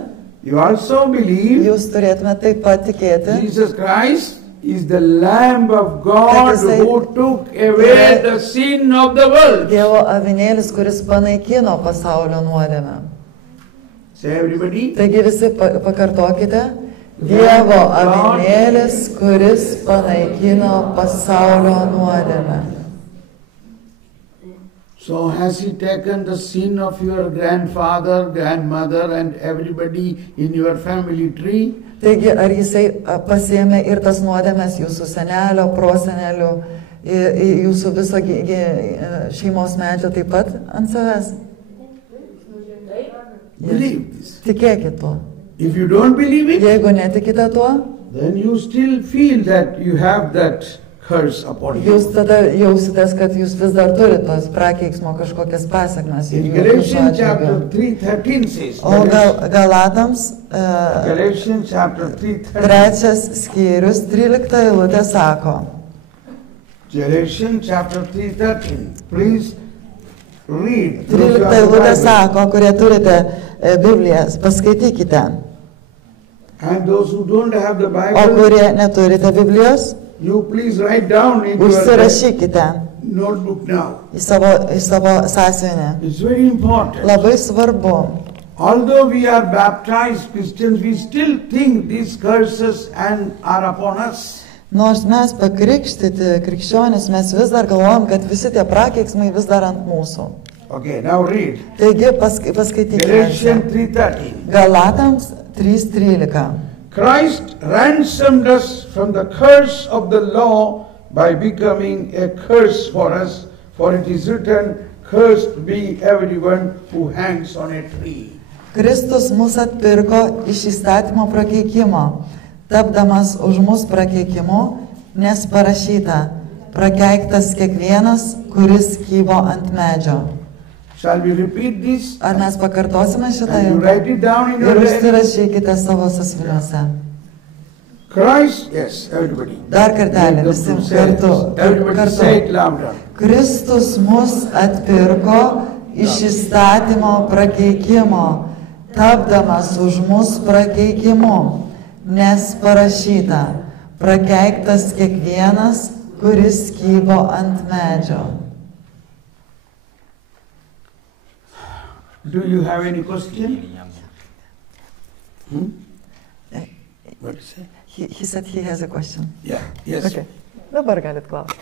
you also believe jūs turėtume taip pat tikėti, Jesus Christ is the Lamb of God who took away the sin of the world. Dievo avinėlis, kuris panaikino pasaulio nuodėmę. Say everybody. Taigi visi pakartokite. Dievo avinėlis, kuris panaikino pasaulio nuodėmę. So has he taken the sin of your grandfather, grandmother and everybody in your family tree? Taigi, ar jisai pasiėmė ir tas nuodėmes jūsų senelio, prosenelių, jūsų viso šeimos medžio taip pat ant savęs? Believe this. Tikėkit tuo. If you don't believe it, Jeigu netikite tuo, then you still feel that you have that curse upon you. jūs tada jausitės, kad jūs vis dar turite tos prakeiksmo kažkokias pasekmes. In Galatians chapter 3:13 says, O Galatams Galatians chapter 3:13. 3 skyrius 13 eilutė sako. Galatians chapter 3:13. Please read. 13 eilutė sako, kurie turite Biblijas, paskaitykite. And those who don't have the O Bible, kurie neturite Biblijos, you please write down in your užsirašykite notebook now. į savo sąsiuvinį. It's very important. Labai svarbu. Although we are baptized Christians, we still think these curses and are upon us. Nors mes pakrikštyti krikščionis, mes vis dar galvojam, kad visi tie prakeiksmai vis dar ant mūsų. Okay, now read. Taigi paskaitykime. Galatians 3:13. Galatams 3:13. Christ ransomed us from the curse of the law by becoming a curse for us, for it is written, cursed be everyone who hangs on a tree. Kristus mus atpirko iš įstatymo prakeikimo, tapdamas už mus prakeikimu, nes parašyta, prakeiktas kiekvienas, kuris kybo ant medžio. Shall we repeat this? Ar mes pakartosime šitą And you write it down in your ir head. užsirašykite savo sąsiuviniuose. Christ, yes, everybody. Dar kartelį, visi kartu. Everybody say it louder. Kristus mus atpirko iš įstatymo prakeikimo, tapdamas už mus prakeikimu, nes parašyta, prakeiktas kiekvienas, kuris kybo ant medžio. Do you have any question? What is it? He said he has a question. Yeah, yes. Okay. Dabar galit klausti.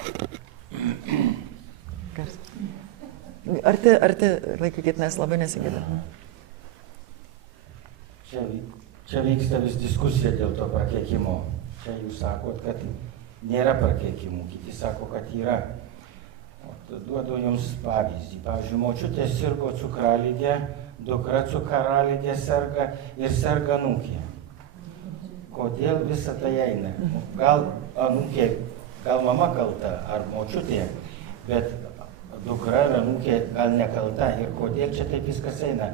Arti laikykit, nes labai nesigirdi. Čia vyksta vis diskusija dėl to prakeikimo. Čia jūs sakot, kad nėra prakeikimų, kiti sako, kad yra. Duodu jums pavyzdį. Pavyzdžiui, močiutė sirgo cukraligė, dukra cukraligė serga ir serga anūkė. Kodėl visą tai eina? Gal anūkė, gal mama kalta ar močiutė, bet dukra ir anūkė gal nekalta. Ir kodėl čia taip viskas eina?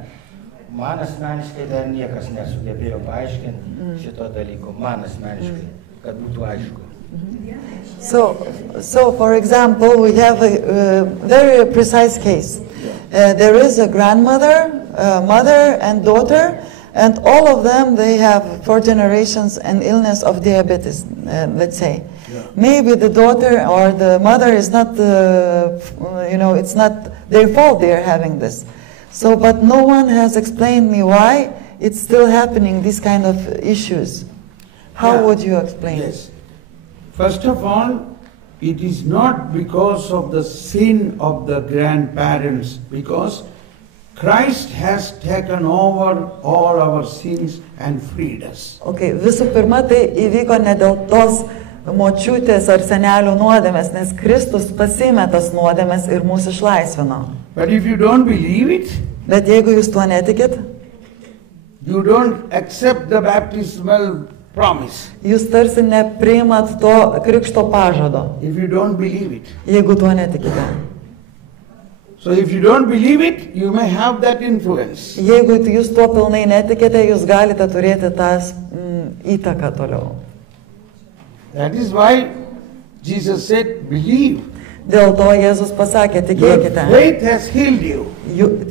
Man asmeniškai dar niekas nesugebėjo paaiškinti šito dalyko. Man asmeniškai, kad būtų aišku. So for example, we have a very precise case. There is a grandmother, mother and daughter, and all of them, they have 4 generations an illness of diabetes, let's say. Yeah. Maybe the daughter or the mother is not, it's not their fault they are having this. So, but no one has explained me why it's still happening, these kind of issues. How would you explain it? Yes. First of all, it is not because of the sin of the grandparents, because Christ has taken over all our sins and freed us. Okay, visų pirma, tai įvyko ne dėl tos močiutės ar senelių nuodėmės, nes Kristus pasiėmė tas nuodėmės ir mūsų išlaisvino. But if you don't believe it, Bet jeigu jūs tuo netikit, you don't accept the baptismal promise. jūs tarsi nepriimat to krikšto pažado, If you don't believe it. jeigu tuo netikite. So if you don't believe it, you may have that influence. Jeigu jūs tuo pilnai netikite, jūs galite turėti tas įtaką toliau. That is why Jesus said, believe. Dėl to Jėzus pasakė, Your tikėkite. faith has healed you.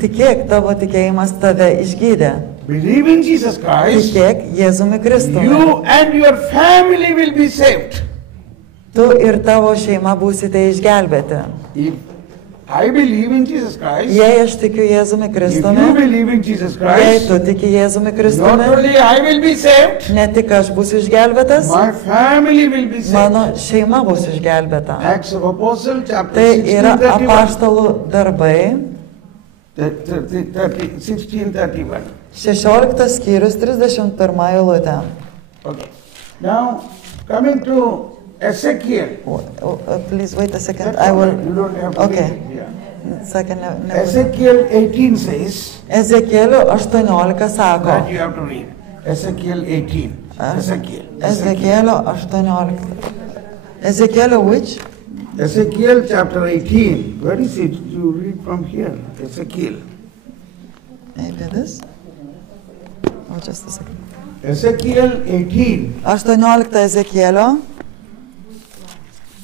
Tikėk, tavo tikėjimas tave išgydė. Believe in Jesus Christ. Tikėk Jėzumi Kristumi. You and your family will be saved. Tu ir tavo šeima būsite išgelbėti. If I believe in Jesus Christ, Jei aš tikiu Jėzumi if Kristumi, you believe in Jesus jei Christ, tu tiki Jėzumi not Kristumi, only I will be saved, ne tik aš būsiu išgelbėtas, my family will be saved. mano šeima bus išgelbėta. Acts of Apostles, chapter Tai yra 16:31. apaštalų darbai, 16:31. 16 skyrius 31 eilutė. Okay. Now, coming to Ezekiel. Please wait a second. That's I all will. right. You don't have to Okay. read it, yeah. Second, Ezekiel 18 says Ezekielio 18 sako. that you have to read. Ezekiel 18. Ezekiel. Ezekielio 18. Ezekielio which? Ezekiel chapter 18. Where is it? You read from here. Ezekiel. Maybe this? Oh, just a second. Ezekiel 18. 18 Ezekielio.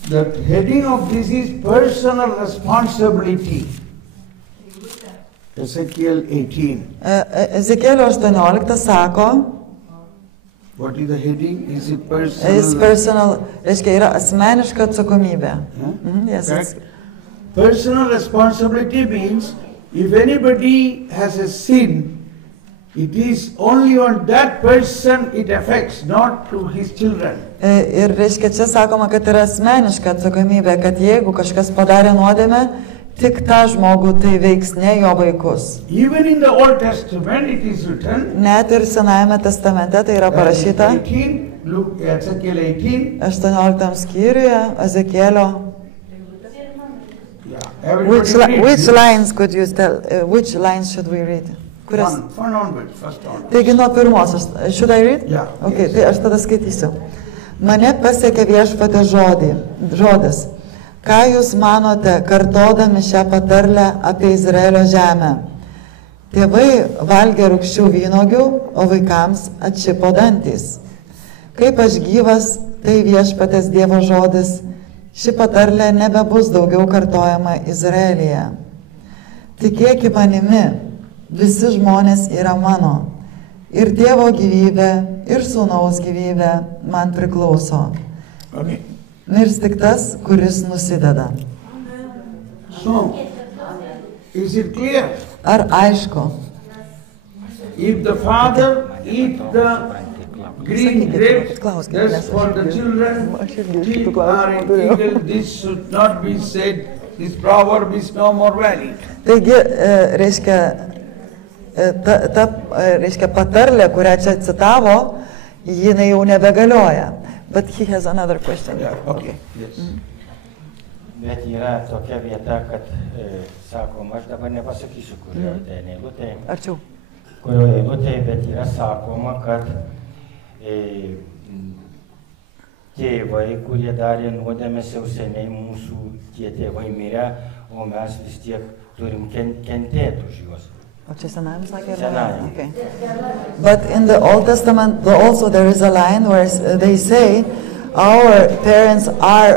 The heading of this is personal responsibility. Ezekiel 18. Ezekielio 18 sako, What is the heading? Is it is personal? personal, reiškia, yra asmeniška atsakomybė. Huh? Yes, Correct? Personal responsibility means if anybody has a sin, it is only on that person it affects, not to his children. Ir reiškia, čia sakoma, kad yra asmeniška atsakomybė, kad jeigu kažkas padarė nuodėmę, tik tą žmogų tai veiks, ne jo vaikus. Even in the Old Testament it is written, Net ir Senajame testamente tai yra parašyta 18, look, Ezekiel 18. 18 skyriuje Ezekielio. Yeah, everybody read. Which lines could you tell? Which lines should we read? Kurias? One onward, first onward. Taigi nuo pirmosios. Should I read? Yeah, Okay, yes. tai aš tada skaitysiu. Mane pasiekė Viešpaties žodis. Ką jūs manote, kartodami šią patarlę apie Izraelio žemę? Tėvai valgė rūgščių vynogių, o vaikams atšipo dantys. Kaip aš gyvas, tai Viešpaties Dievo žodis, ši patarlė nebebus daugiau kartojama Izraelyje. Tikėki manimi, visi žmonės yra mano. Ir tėvo gyvybė, ir sūnaus gyvybė man priklauso. Okay. Mirs tik tas, kuris nusideda. So, is it clear? Ar aišku? If the father eat the green grapes, Klauskite, that's for the children, teeth are in eagle, this should not be said, this proverb is no more valid. Taigi, reiškia patarlė, kurią čia citavo, jinai jau nebegalioja. But he has another question. Yeah, okay, yes. Bet yra tokia vieta, kad, sakom, aš dabar nepasakysiu, kurioje ten eilutėje, Arčiau. kurioje eilutėje, bet yra sakoma, kad tėvai, kurie darė nuodėmes, jau seniai mūsų tie tėvai mirė, o mes vis tiek turim kentėti už juos. O čia Senajam sakė? Senajam. Okay. But in the Old Testament also there is a line where they say our parents are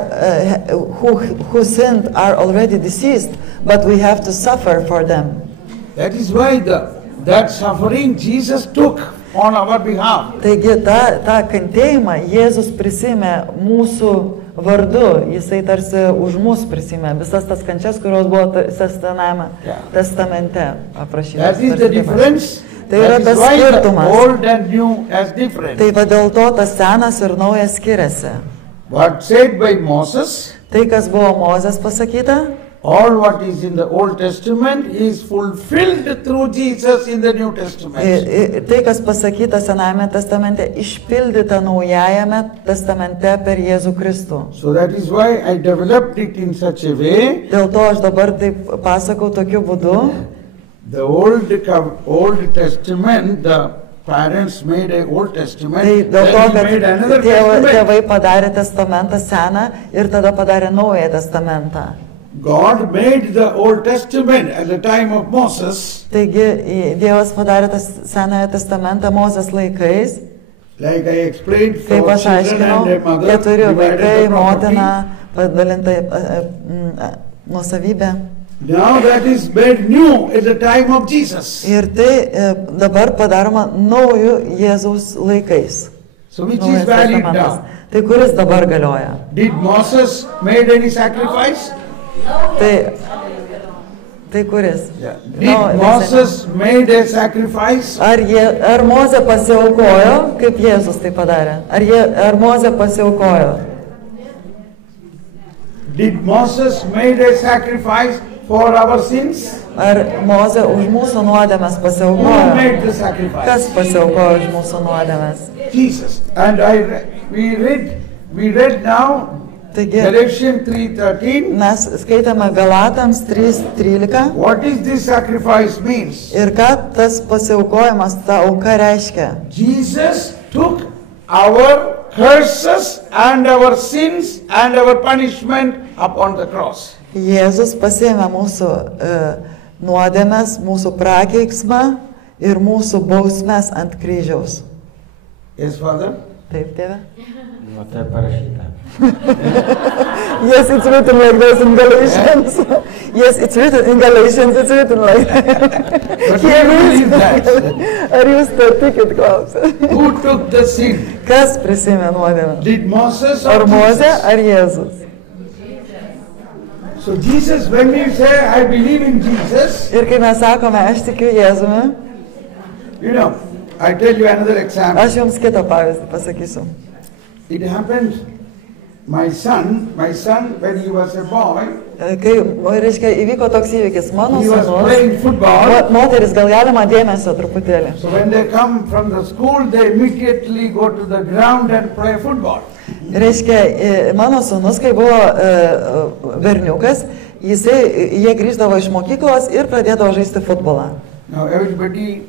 who sinned are already deceased, but we have to suffer for them. That is why that suffering Jesus took on our behalf. Taigi tą kentėjimą Jėzus prisimė mūsų vardu, jisai tarsi už mus prisimė visas tas kančias, kurios buvo Senajame testamente aprašytas. That is the difference. Tai yra That is tas why the skirtumas. old and new as different. Tai va dėl to tas senas ir naujas skiriasi. What said by Moses, Tai, kas buvo Mozės pasakyta, all what is in the Old Testament is fulfilled through Jesus in the New Testament. tai, kas pasakyta Senajame testamente, išpildyta Naujajame testamente per Jėzų Kristų. So that is why I developed it in such a way. Dėl to aš dabar taip pasakau tokiu būdu. The Old Testament, the parents made an Old Testament, Tai dėl to, then he kad made another testament. tėvai padarė testamentą seną ir tada padarė naują testamentą. God made the Old Testament at the time of Moses, Taigi Dievas padarė tas Senojo testamentą Mozės laikais, like I explained, kaip for aš children aiškinau, and their mother, 4 divided vaikai, the property. motina, padalinta nuosavybė. Now that is made new at the time of Jesus. Ir tai dabar padaroma naujų Jėzaus laikais. So which Naujas is valid testamentas. now? Tai kuris dabar galioja? Did Moses made any sacrifice? Tai kuris? Did Moses made a sacrifice? Ar Mozė pasiaukojo, kaip Jėzus tai padarė? Ar Mozė pasiaukojo? Did Moses made a sacrifice for our sins? Ar Mozė už mūsų nuodėmes Who pasiaukojo? made the sacrifice? Kas pasiaukojo už mūsų nuodėmes? Jesus. And we read now Taigi, Galatians 3:13. mes skaitame Galatams 3:13 What is this sacrifice means? ir ką tas pasiaukojimas, ta auka reiškia. Jesus took our curses and our sins and our punishment upon the cross. Jėzus pasiėmė mūsų nuodėmes, mūsų prakeiksmą ir mūsų bausmes ant kryžiaus. Yes, Father? Taip, tėve? Nu, tai parašyta. Yes, it's written like this in Galatians. Yes, it's written in Galatians, it's written like But we believe that. Ar jūs to tikit, klausia? Who took the sin? Kas prisimė nuodėmę? Did Moses Ar or Mozė, Jesus? ar Jėzus? So Jesus, when we say, I believe in Jesus, Ir kai mes sakome, aš tikiu Jėzumi, you know, I tell you another example. aš jums kitą pavyzdį pasakysiu. It happened, my son, when he was a boy, Kai, reiškia, įvyko toks įvykis, mano he was sūnus, playing football. moteris, gal galima dėmesio truputėlį. So when they come from the school, they immediately go to the ground and play football. Reiškia, mano sūnus, kai buvo berniukas, jie grįždavo iš mokyklos ir pradėdavo žaisti futbolą. Now everybody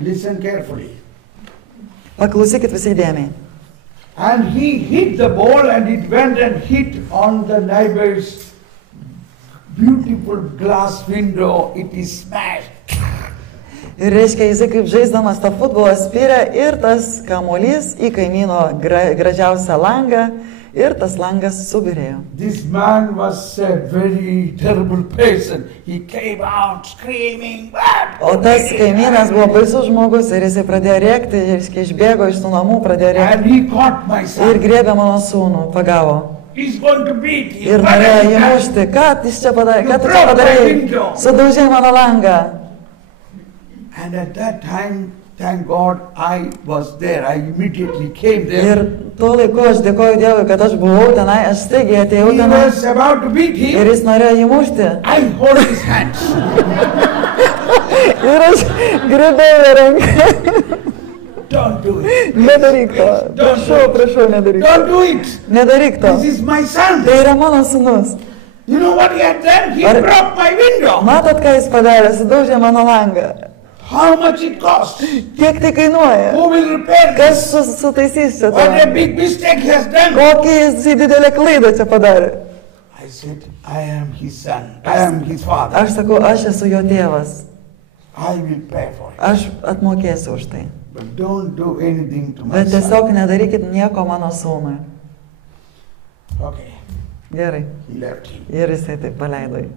listen carefully. Paklausykit visi dėmiai. And he hit the ball and it went and hit on the neighbor's beautiful glass window. It is smashed. Ir reiškia, jisai kaip žaisdamas tą futbolą spyrė ir tas kamuolys į kaimyno gražiausią langą ir tas langas subirėjo. This man was a very terrible person. He came out screaming. O tas kaimynas buvo baisus žmogus ir jisai pradėjo rėkti, reiškia, išbėgo iš tų namų, pradėjo rėkti And he caught my ir son. griebė mano sūnų, pagavo. He's going to beat him. Ir norėjo jį mušti. Ką jis čia padarė? Ką tu čia padarė? Sudaužė mano langą. And at that time, thank God, I was there. I immediately came there. Ir tuo laiku aš dėkoju Dievui, kad aš buvau tenai, aš staigiai atėjau He tenai was about to beat ir him. jis norėjo jį mušti. I hold his hands. Ir aš gribėjau jo ranką. Don't do it. Nedaryk to. Prašau, nedaryk. Don't do it. Nedaryk to. This is my son. Tai yra mano sūnus. You know what he had done? He Ar- broke my window. Matot, ką jis padarė? Sudaužė mano langą. How much it cost? Kiek tai kainuoja? Who will repair Kas this? sutaisys čia What a tą? big mistake he has done. Kokį jis didelę klaidą čia padarė? I said, I am his son. I am his father. Aš sakau, aš esu jo tėvas. I will pay for it. Aš atmokėsiu už tai. But don't do anything to my Bet son. tiesiog nedarykit nieko mano sūnui. Okay. Gerai. He left him. Ir jisai taip paleido jį.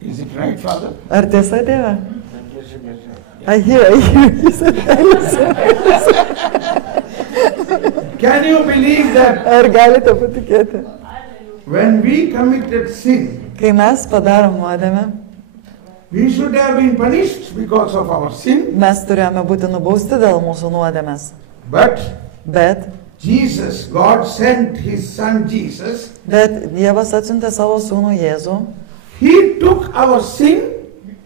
Is it right, father? Ar tiesa, tėve? Girdžiu, girdžiu. Jis atleidžia. Can you believe that Ar galite patikėti? when we committed sin, Kai mes padarom nuodėmę, we should have been punished because of our sin, mes turėjome būti nubausti dėl mūsų nuodėmės. but Bet God sent his son Jesus. Dievas atsiuntė savo sūnų Jėzų. He took our sin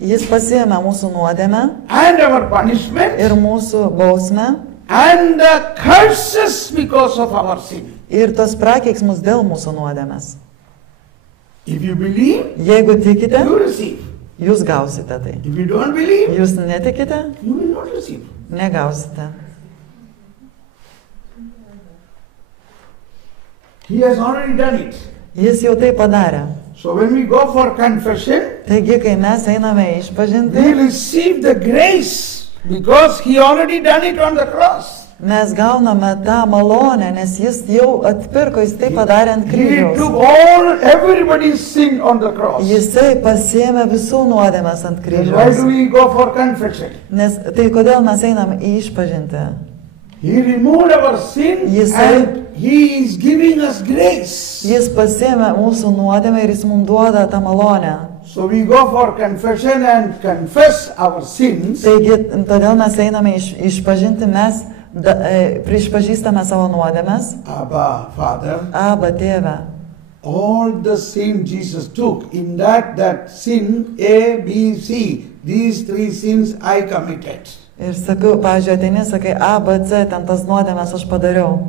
Jis pasiėmė mūsų nuodėmę and our punishment ir mūsų bausmę and the curses because of our sin. ir tos prakeiksmus dėl mūsų nuodėmės. If you believe, Jeigu tikite, you receive. jūs gausite tai. If you don't believe, Jūs netikite, you will not receive. negausite. He has already done it. Jis jau tai padarė. So when we go for confession, Taigi, kai mes einame we išpažinti, receive the grace because He already done it on the cross. mes gauname tą malonę, nes jis jau atpirko, jis tai padarė ant He kryžiaus. took everybody's sin on the cross. Jisai pasiėmė visų nuodėmes ant Then why do kryžiaus. we go for confession? Nes tai kodėl mes einam į išpažinti? He removed our sin Yes, and He is giving us grace. Jis pasiėmė mūsų nuodėmę ir jis mums duoda tą malonę. So we go for confession and confess our sins. Taigi, todėl mes einame išpažinti, mes priešpažįstame savo nuodėmes. Abba, Father, Abba, Tėve. all the sin Jesus took, in that sin, A, B, C, these three sins I committed. Ir sakau, pavyzdžiui, ateini, sakai, A, B, C, ten tas nuodėmes aš padariau.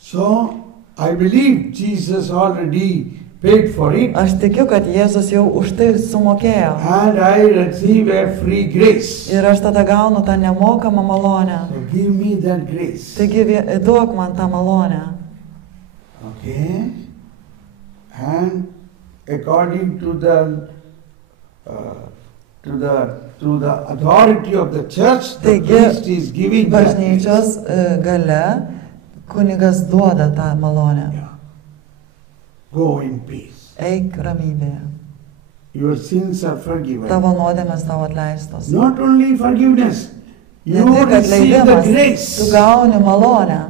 So I believe Jesus already paid for it, Aš tikiu, kad Jėzus jau už tai sumokėjo. and I receive a free grace. Ir aš tada gaunu tą nemokamą malonę. So give me that grace. Taigi duok man tą malonę. Okay? And according to the authority of the church, the Taigi, priest is giving that grace. bažnyčios gale kunigas duoda tą malonę. Yeah. Go in peace. Eik ramybėje. Your sins are forgiven. Tavo nuodėmės tavo atleistos. Not only forgiveness, Ne you tik receive the atleidimas, tu grace. gauni malonę.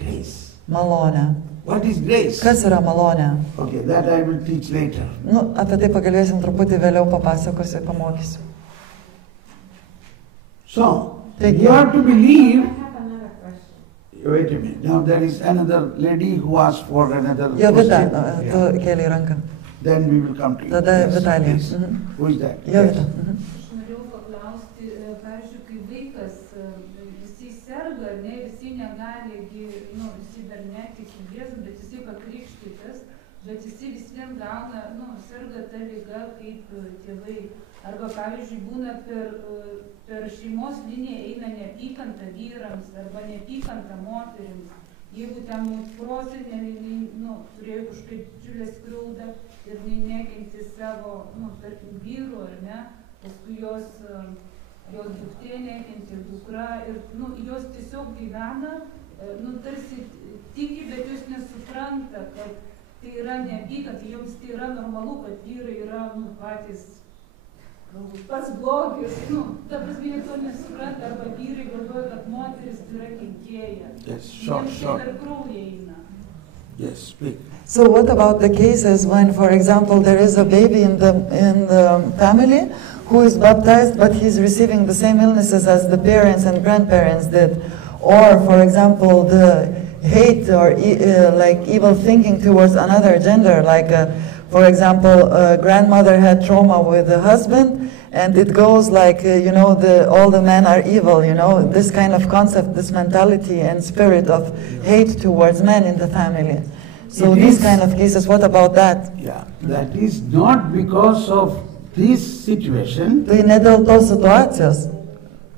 Grace. Malonę. What is grace? Kas yra malonė? Okay, that I will teach later. Nu, apie tai pakalbėsim truputį vėliau, papasakosiu, pamokysiu. So, Taigi. you have to I believe. have another question. Wait a minute. Now there is another lady who asked for another Jovita, question. tu Yeah. kėlė į ranką. Then we will come to you. Tada Yes, Vitalija. please. Who is that? Jovita. Yes. Aš norėjau paklausti, pavyzdžiui, kai vaikas visi serga, ne visi negali, visi dar netiki Jėzų, bet jisai pakrikštytas, bet jisai vis vien gauna, serga ta liga kaip tėvai. Arba, pavyzdžiui, būna per šeimos liniją eina neapykanta vyrams arba neapykanta moterims. Jeigu ten prosenelė, turėjo kažkaip didžiulę skriaudą ir nekentė savo, tarkim, vyrų, ar ne, paskui jos duktė nekentė, dukra, ir, jos tiesiog gyvena, tarsi tiki, bet jos nesupranta, kad tai yra neapykanta, joms tai yra normalu, kad vyrai yra, patys, galbūt pats blogis, ta prasme, jie to nesupranta, arba vyrai galvoja, kad moteris yra kenkėja. Yes, short. Yes, speak. So what about the cases when, for example, there is a baby in the family who is baptized, but he's receiving the same illnesses as the parents and grandparents did? Or, for example, the hate or like evil thinking towards another gender, like, for example, a grandmother had trauma with the husband, and it goes like, all the men are evil, this kind of concept, this mentality and spirit of hate towards men in the family. So It these is- kind of cases, what about that? Yeah, that is not because of this situation. Tai ne dėl tos situacijos.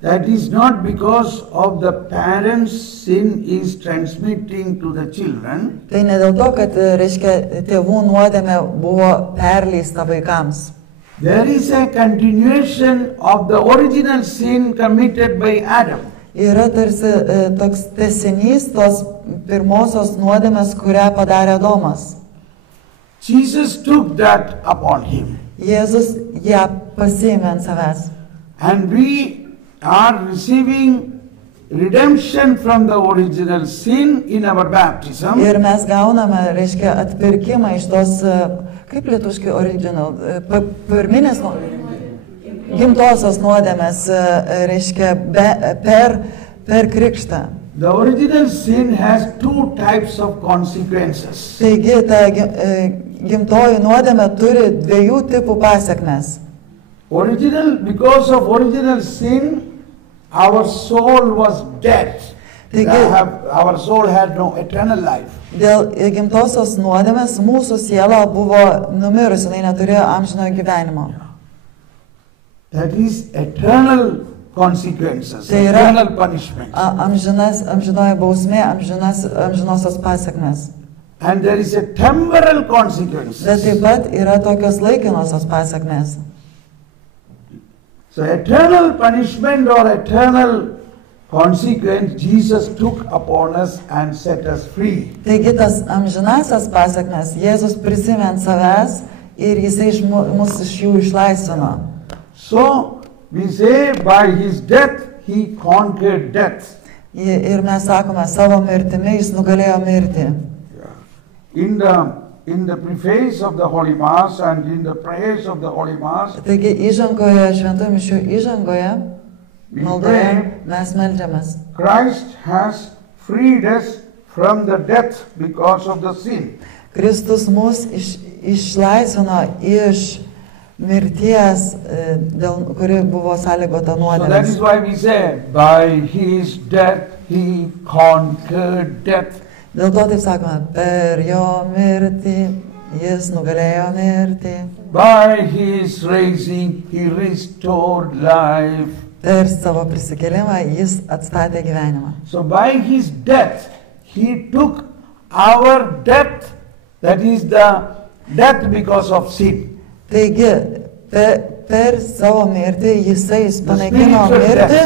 That is not because of the parents' sin is transmitting to the children. Tai ne dėl to, kad, reiškia, tėvų nuodėmė buvo perleista vaikams. There is a continuation of the original sin committed by Adam. Yra tarsi toks tęsinys tos pirmosios nuodėmės, kurią padarė Adomas. Jesus took that upon him. Jėzus ją pasiėmė ant savęs. And we are receiving redemption from the original sin in our baptism. Ir mes gauname, reiškia, atpirkimą iš tos, kaip lietuviškai original, pirminės gimtosios nuodėmės, reiškia, per krikštą. The original sin has two types of consequences. Taigi, ta gimtoji nuodėmė turi dviejų tipų pasiekmes. Because of original sin, our soul was dead. Our soul had no eternal life. Dėl gimtosios nuodėmės mūsų siela buvo numirusi, jinai neturėjo amžinojo gyvenimo. That is eternal consequences, Tai yra eternal punishment. amžinoji bausmė, amžinosios pasiekmes. And there is a temporal consequence. Bet taip pat yra tokios laikinosios pasekmės. So eternal punishment or eternal consequence Jesus took upon us and set us free. Taigi tas amžinasias pasekmes Jėzus prisimė ant savęs ir jisai mus iš jų išlaisvino. So we say by his death he conquered death. Ir mes sakome, savo mirtimi jis nugalėjo mirtį. In the preface of the Holy Mass and in the prayers of the Holy Mass, Taigi įžangoje, šventų mišių įžangoje, we maldoje pray, mes meldžiamės. Christ has freed us from the death because of the sin. Kristus mus išlaisvino iš mirties, kuri buvo sąlygota So that nuodėmės. is why we say, by his death he conquered death. Dėl to taip sakome, per jo mirtį jis nugalėjo mirtį. By his raising he restored life. Per savo prisikėlimą jis atstatė gyvenimą. So by his death he took our death, that is the death because of sin. Taigi, per savo mirtį jisai panaikino mirtį,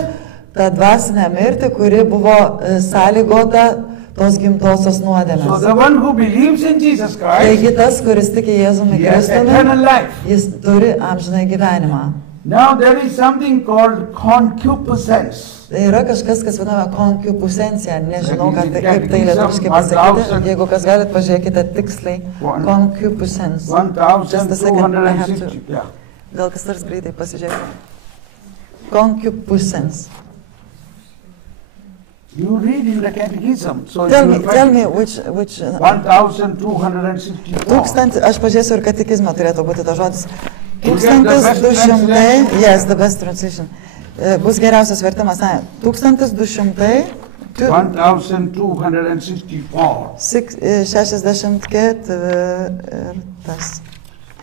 tą dvasinę mirtį, kuri buvo sąlygota tos gimtosios So nuodėmės. the one who believes in Jesus Taigi Christ, tas, kuris tiki Jėzumi he has eternal Kristumi, life. jis turi amžinai gyvenimą. Now there is something called concupiscence. Tai yra kažkas, kas vadinama konkupiscencija. Nežinau, That is in kaip tai lietuviškai pasakyti. Jeigu kas galit, pažiūrėkite tiksliai. Concupiscence. Just a second, I have 1260. to. Yeah. Gal kas nors greitai pasižiūrėkite. Concupiscence. You read in the catechism. So Tell you me, will tell find me which 1264. Aš pažiūrėsiu ir katekizme turėtų būti tas žodis. You get the best 1200, translation? yes, the best translation. Bus geriausias vertimas, ne, 1200, 1264.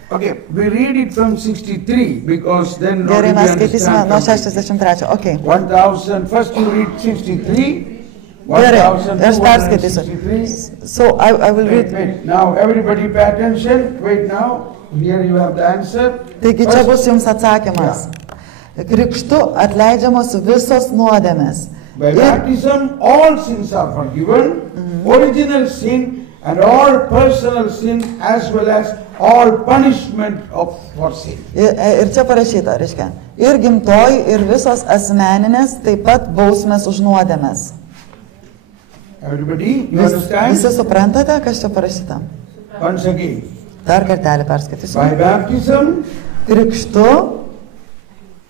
Okay, we read it from 63 because then Gerai, only we mes skaitysime nuo understand. 63. Okay. 1000, first you read 63. Gerai, aš perskaitysiu. 1263. So I will Wait, read. wait. Now everybody pay attention. Wait now. Here you have the answer. Taigi čia bus jums atsakymas. Krikštu atleidžiamos visos nuodėmės. By Ir baptism, all sins are forgiven, original sin and all personal sin as well as all punishment for sin. Ir čia parašyta, reiškia, ir gimtoji, ir visos asmeninės, taip pat bausmės už nuodėmės. Everybody, you Visi understand? suprantate, kas čia parašyta? Once again, Dar kartelį perskaitysiu. by baptism, Krikštu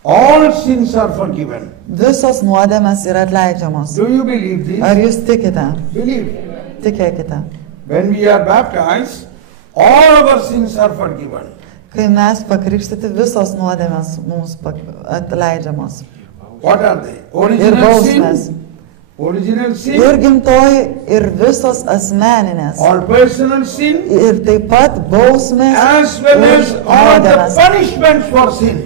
all sins are forgiven. visos nuodėmės yra atleidžiamos. Do you believe this? Ar jūs tikite? Believe. Tikėkite. When we are baptized, all our sins are forgiven. Kai mes pakrikštyti, visos nuodėmės mums atleidžiamos. What are they? Ir Original bausmės. sin, original Ir sin, gimtoji, ir visos asmeninės. all personal sin, Ir taip pat bausmės as well as už all the nuodėmes. punishments for sin.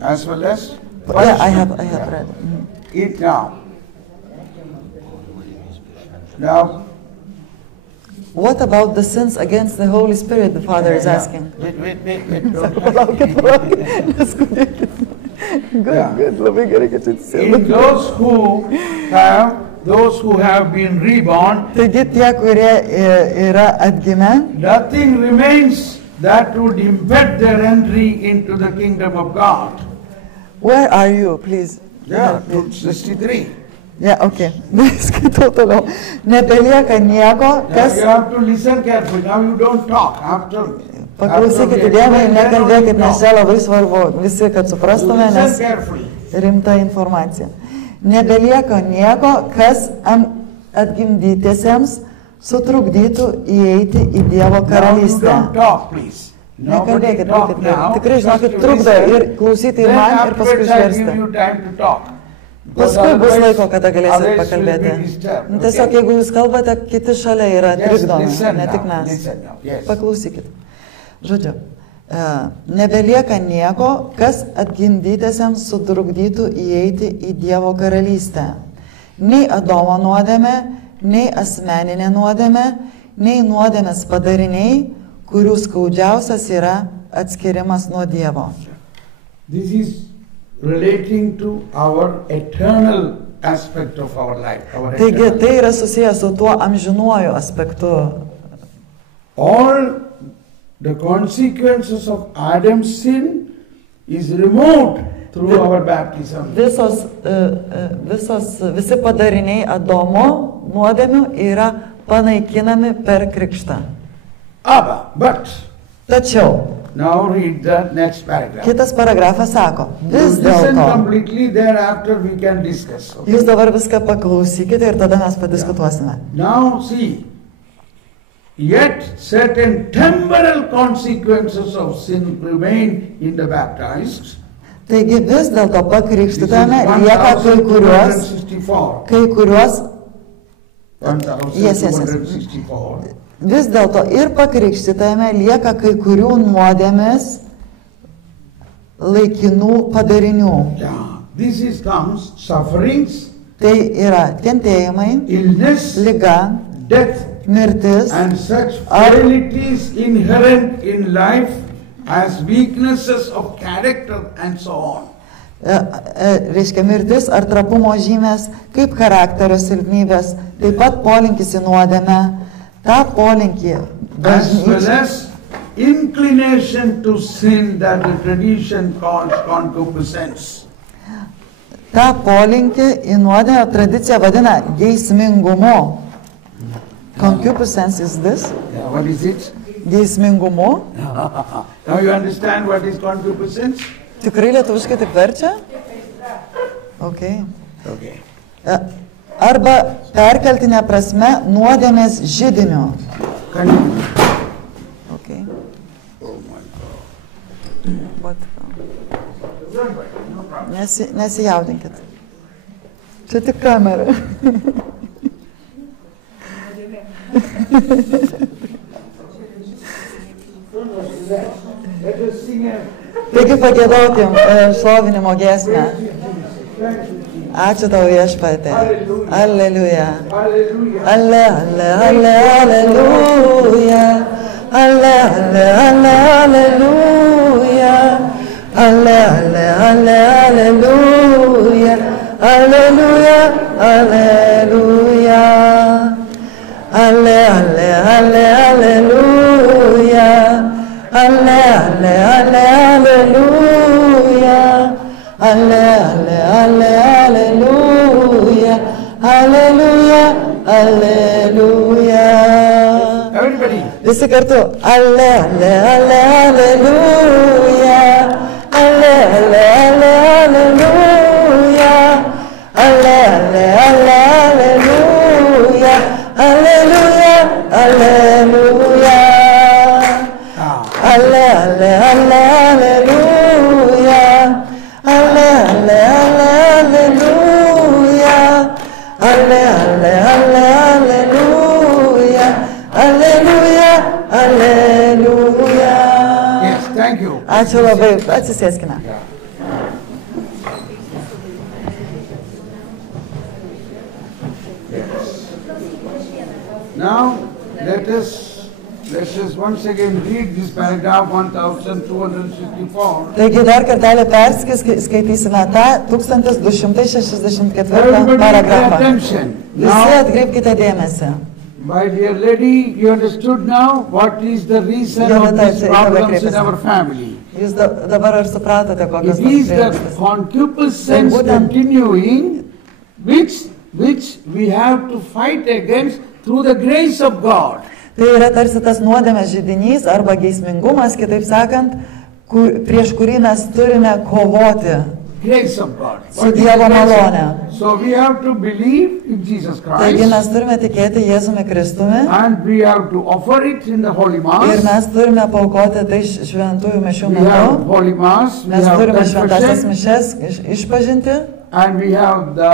As well as Yeah, I have read. it now. Now, What about the sins against the Holy Spirit, the Father is asking? Wait. Palaukit. Yeah. Good, labai gerai, kad In čia those who have been reborn, Taigi tie, kurie yra atgimę, nothing remains that would impede their entry into the kingdom of God. where are you, please? Yeah, 63. Yeah, okay. Skaitau toliau. Nebelieka nieko, Now kas... you have to listen carefully. Now you don't talk. Paklausykite dėmesį, nekalbėkit, nes čia labai svarbu visi, kad suprastume, Listen nes carefully. rimta informacija. Nebelieka nieko, kas atgimdytiesiems sutrukdytų įeiti į Dievo Now you karalystę. don't talk, please. Nekalbėkit, talk būkit, now. tikrai, Just žinokit, to trukdo listen. ir klausyti ir Then man, ir paskui afterwards I give išversti. you time to talk. Paskui bus Otherwise- laiko, kada galėsit others will pakalbėti. be disturbed, Nu, tiesiog, okay? jeigu jūs kalbate, kiti šalia yra Yes, trikdomi, listen ne tik now, mes. listen now, yes. Paklausykit. Žodžiu, nebelieka nieko, kas atgimdytiesiems sutrukdytų įeiti į Dievo karalystę. Nei Adomo nuodėmė, nei asmeninė nuodėmė, nei nuodėmės padariniai, kurių skaudžiausias yra atskirimas nuo Dievo. This is relating to our eternal aspect of our life. Taigi tai yra susijęs su tuo amžinuoju aspektu. All the consequences of Adam's sin is removed through our baptism. Visi padariniai Adomo nuodėmių yra panaikinami per krikštą. But Tačiau now read the next paragraph. kitas paragrafas sako, vis Listen dėlto, completely, thereafter we can discuss. Okay? jūs dabar viską paklausykite ir tada mes padiskutuosime. Now see, yet certain temporal consequences of sin remain in the baptized. Taigi vis dėlto This is pakrikštytame lieka kai kuriuos, Yes. 1264. vis dėlto ir pakrikštytame lieka kai kurių nuodėmės laikinų padarinių. Yeah, this is comes sufferings, Tai yra kentėjimai, illness, liga, death, mirtis, and such frailties inherent in life as weaknesses of character and so on. Reiškia mirtis ar trapumo žymės, kaip charakterio silpnybės, taip pat polinkis į nuodėmę, tą polinkį As well bažnyčia, as inclination to sin that the tradition calls concupiscence. tą polinkį į nuodėmę tradicija vadina geismingumu. Concupiscence is this? Yeah, what is it? Geismingumu. Now you understand what is concupiscence? Tikrai lietuviškai taip verčia? Okay. Okay. Arba perkeltinė prasme nuodėmės židiniu. Continue. Okay. Oh my God. Nesijaudinkit. Čia tik kamera. Let us sing a Taigi pagėdaukim šlovinimo giesmę. Ačiū tau viešpatie. Aleliuja. Ale, ale, ale, aleluja. Ale, ale, ale, aleluja. Ale, ale, ale, aleluja. Aleluja, aleluja. Ale, ale, ale, aleluja. Ale, ale, ale, aleluja. Ale, ale, ale, aleluja. Aleluja, aleluja. everybody. Visi kartu. Ale, ale, ale, aleluja. Ale, ale, ale, aleluja. Ale, ale, ale, aleluja. Aleluja, aleluja. Ale, ale, ale, aleluja. Ale, ale, ale, aleluja. Ale, ale, ale, aleluja. Aleluja, aleluja. Yes, thank you. Ačiū labai, atsisėskime. Now let us once again read this paragraph 1264. Taigi dar kartelį perskaitysime tą 1264 Everybody pay paragrafą. attention. Visi Now, atkreipkite dėmesį. my dear lady, you understood now what is the reason Jolanta, of these čia problems in kreipėsi. our family. Jūs dabar ar supratote, kokios It is the priežastys? concupiscence Tai būtent- continuing, which we have to fight against through the grace of God. Tai yra tarsi tas nuodėmės židinys arba geismingumas, kitaip sakant, prieš kurį mes turime kovoti Grace of God. su What is the Dievo grace of- malone. So we have to believe in Jesus Taigi Christ, mes turime tikėti Jėzumi Kristumi and we have to offer it in the Holy ir Mass. mes turime paukoti tai šventųjų mišių We have metu. Holy Mass, we Mes have turime šventasias confession, mišes išpažinti and we have the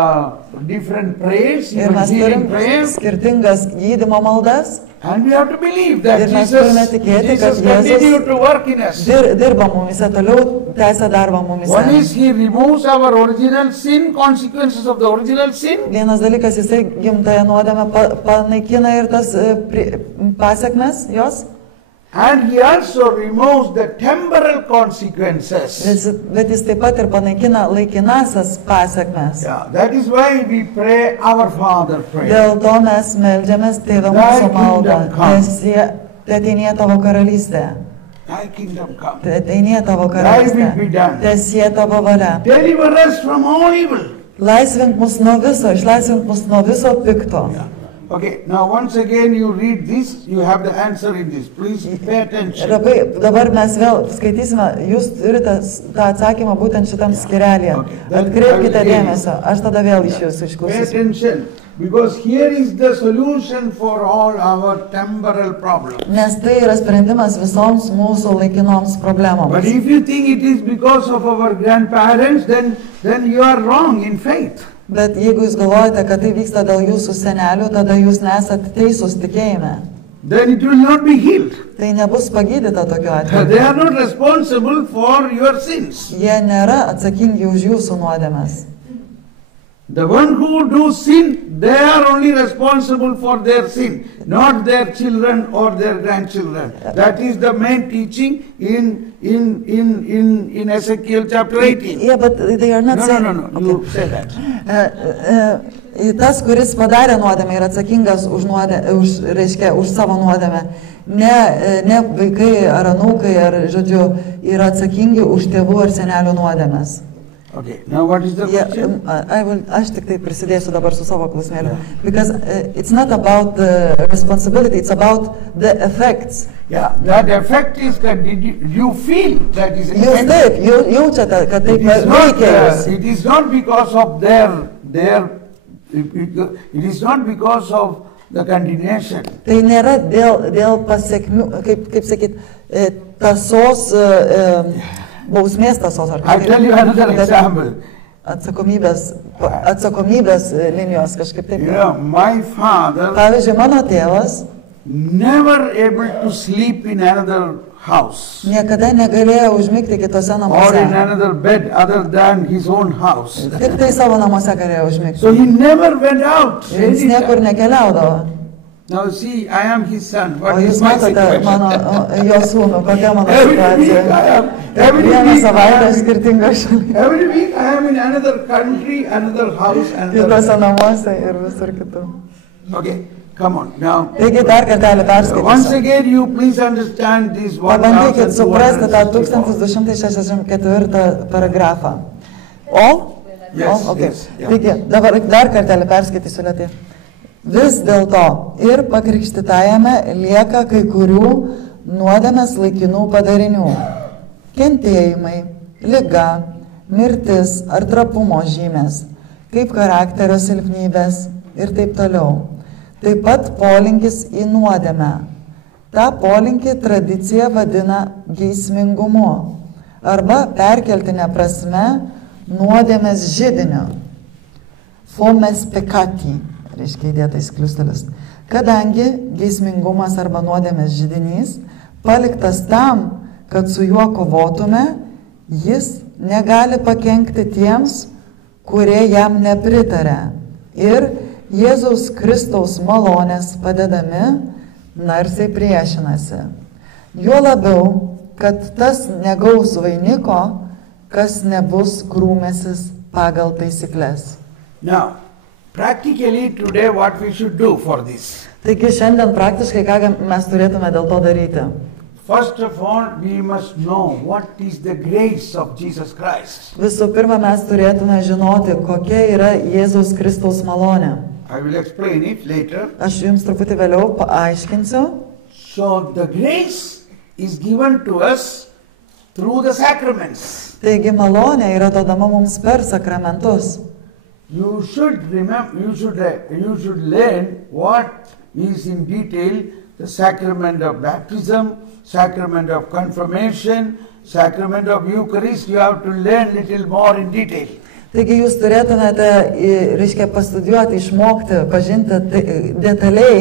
different prayers, ir even mes healing turime prayers, skirtingas gydymo maldas And we have to believe that Ir mes turime tikėti, kad Jesus continued to work in us. dirba mumise, toliau tęsia darbą mumise. One is He removes our original sin, consequences of the original sin. Vienas dalykas, jisai gimtąją nuodėmę panaikina ir tas pasiekmes jos. And He also removes the temporal consequences. Bet jis taip pat ir panaikina laikinasias pasiekmes. Yeah, that is why we pray our Father prayer. Dėl to mes meldžiamės Tėve mūsų maldą. Teateinie tavo karalystė. Thy kingdom come. Teateinie tavo Thy will be karalystė. done. Teesie tavo valia. Deliver us from all evil. Laisvink mus nuo viso, išlaisvink mus nuo viso pikto. Yeah. Okay, now once again you read this, you have the answer in this. Please pay attention. Dabar mes vėl skaitysime, jūs turite tą atsakymą būtent šitam skirelėje. Atkreipkite dėmesio, aš tada vėl iš jūsų Pay išklausysiu. attention, because here is the solution for all our temporal problems. Nes tai yra sprendimas visoms mūsų laikinoms But problemoms. if you think it is because of our grandparents, then you are wrong in faith. Bet jeigu jūs galvojate, kad tai vyksta dėl jūsų senelių, tada jūs nesat teisūs tikėjime. Then it will not be healed. Tai nebus pagydyta tokiu atveju. They are not responsible for your sins. Jie nėra atsakingi už jūsų nuodėmes. The one who do sin, they are only responsible for their sin, not their children or their grandchildren. That is the main teaching in Ezekiel chapter 18. Yeah, but they are not saying... No, you say that. Tas, kuris padarė nuodėmę, yra atsakingas už savo nuodėmę. Ne vaikai ar anūkai, ar, žodžiu, yra atsakingi už tėvų ar senelių nuodėmės. Okay, now what is the question? Aš tik tai prisidėsiu dabar su savo klausimėliu. Because it's not about the responsibility, it's about the effects. Yeah, that effect is that you feel that is Jūs taip, jaučiate, kad taip veikia jūs. it is not because of it is not because of the continuation. Tai nėra dėl pasiekmių, kaip sakyt, tasos, bausmės tasos. I'll tell you another example. Atsakomybės linijos kažkaip taip. You know, my father Pavyzdžiui, mano tėvas never able to sleep in another house niekada negalėjo užmigti kitose or in namuose. another bed other than his own house. Tik tai savo namuose galėjo užmigti. So he never went out. Jis niekur nekeliaudavo. Now see, I am his son. O What is jūs my matote situation? jo sūnų, kokia mano Every week situacija. every Vieną week savaitę skirtingą šalį. every week I am in another country, another house, Kitose another. namuose ir visur kitur. Okay, come on now. Taigi dar kartelį Once perskaitysiu. again, you please understand this Pabandykit suprasti tą 1264. 1264 paragrafą. O? Yes, Okay. yes, yeah. Taigi, dabar dar kartelį perskaitysiu lėtai. Vis dėlto ir pakrikštytajame lieka kai kurių nuodėmės laikinų padarinių. Kentėjimai, liga, mirtis ar trapumo žymės, kaip charakterio silpnybės ir taip toliau. Taip pat polinkis į nuodėmę. Ta polinkį tradicija vadina geismingumu arba perkeltinė prasme nuodėmės židiniu. Fomes peccati, reiškia įdėtais kliustelis. Kadangi geismingumas arba nuodėmės židinys paliktas tam, kad su juo kovotume, jis negali pakenkti tiems, kurie jam nepritarė. Ir Jėzaus Kristaus malonės padedami narsiai priešinasi. Juo labiau, kad tas negaus vainiko, kas nebus grūmėsis pagal taisyklės. Now, practically today what we should do for this? Taigi šiandien praktiškai ką mes turėtume dėl to daryti? First of all, we must know what is the grace of Jesus Christ. Visų pirma, mes turėtume žinoti, kokia yra Jėzaus Kristaus malonė. I will explain it later. Aš jums truputį vėliau paaiškinsiu. So the grace is given to us through the sacraments. Taigi malonė yra duodama mums per sakramentus. You should remember, you should learn what is in detail the sacrament of baptism, sacrament of confirmation, sacrament of Eucharist. You have to learn little more in detail. Taigi jūs turėtumėte, reiškia, pastudijuoti, išmokti, pažinti detaliai,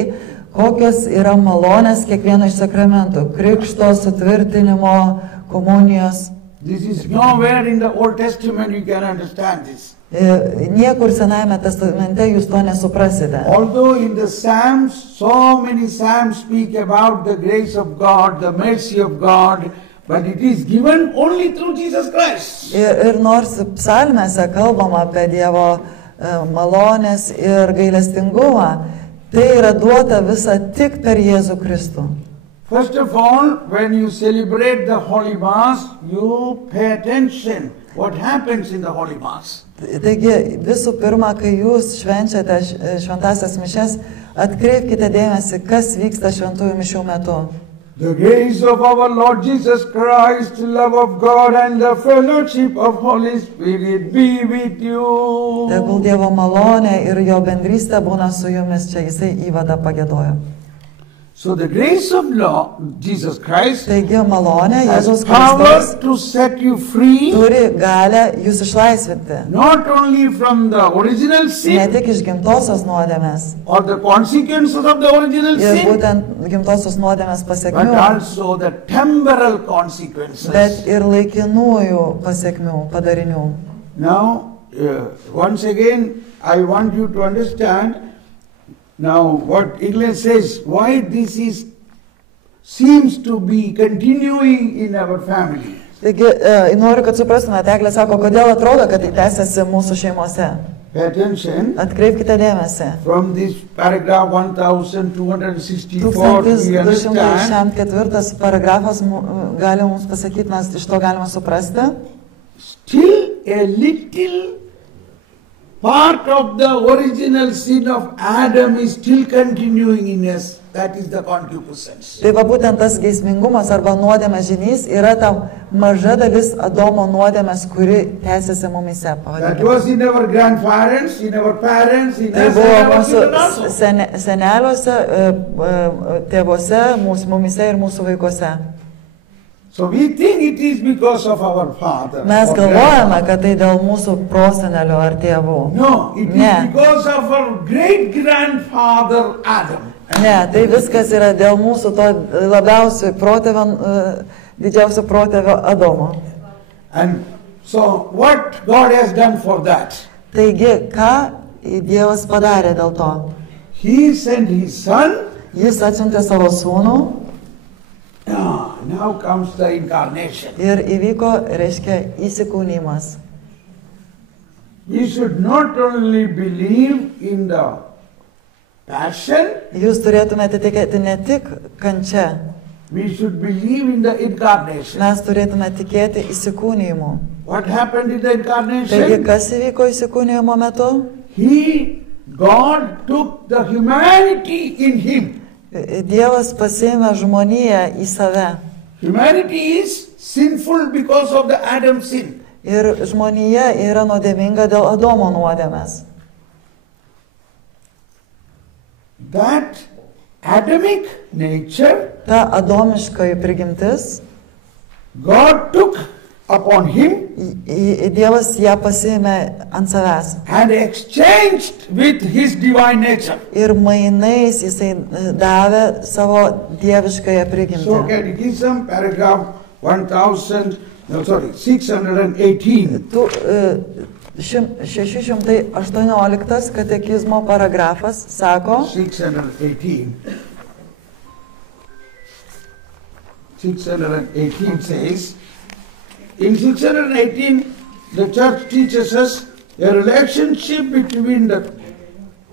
kokios yra malonės kiekvieno iš sakramentų - krikšto, sutvirtinimo, komunijos. This is nowhere in the Old Testament you can understand this. Niekur Senajame testamente jūs to nesuprasite. Although in the Psalms, so many Psalms speak about the grace of God, the mercy of God, but it is given only through Jesus Christ. Ir nors psalmėse kalbama apie Dievo malonės ir gailestingumą, tai yra duota visa tik per Jėzų Kristų. First of all, when you celebrate the Holy Mass, you pay attention what happens in the Holy Mass. Taigi visų pirma, kai jūs švenčiate šventasias mišias, atkreipkite dėmesį, kas vyksta šventųjų mišių metu. The grace of our Lord Jesus Christ, love of God and the fellowship of Holy Spirit be with you. Tegul Dievo malonė ir jo bendrystė būna su jumis, čia jisai įvadą pagiedojo. So the grace of Lord Jesus Christ Taigi malonė has Jėzus power Kristus to set you free, turi galę jūs išlaisvinti. not only from the original Ne sin tik iš gimtosios nuodėmės or the consequences of the original ir sin, būtent gimtosios nuodėmės but pasiekmių, also the temporal consequences. bet ir laikinųjų pasiekmių, padarinių. Now, once again, I want you to understand now what England says, why this seems to be continuing in our family. Taigi, noriu, kad suprastumėte, Eglė sako, kodėl atrodo, kad tai tęsiasi mūsų šeimose. Pay attention. Atkreipkite dėmesį. From this paragraph 1264, we understand 1264 paragrafas gali mums pasakyti, mes iš to galime suprasti. still a little part of the original sin of Adam is still continuing in us. That is the concupiscence. Tai va būtent tas geismingumas arba nuodėmės žynys yra ta maža dalis Adomo nuodėmės, kuri tęsiasi mumise. That was in our grandparents, in our parents, in Tai us, buvo and our mūsų children also. seneliuose, tėvuose, mumise ir mūsų vaikuose. So we think it is because of our father. Mes or galvojame, grandfather. kad tai dėl mūsų prosenelių ar tėvų. No, it is Ne. because of our great-grandfather Adam. Ne, tai viskas yra dėl mūsų to labiausiai protėvio, didžiausio protėvio Adomo. And so what God has done for that? Taigi, ką Dievas padarė dėl to? He sent his son. Jis atsiuntė savo sūnų Now comes the incarnation. ir įvyko, reiškia, įsikūnymas. We should not only believe in the passion, Jūs turėtumėte tikėti ne tik kančia, we should believe in the incarnation. mes turėtume tikėti įsikūnymu. What happened in the Taigi, incarnation? kas įvyko įsikūnymo metu? God took the humanity in him. Dievas pasiėmė žmoniją į save. Humanity is sinful because of the Adam sin. Ir žmonija yra nuodėminga dėl Adomo nuodėmės. That Adamic nature, Ta adomiškoji prigimtis, God took upon him Dievas ją pasiėmė ant savęs. and exchanged with his divine nature. Ir mainais jisai davė savo dieviškąją So prigimtį. Catechism, paragraph 618. 618 katekizmo paragrafas sako, 618. 618 says, in 618, the church teaches us a relationship between the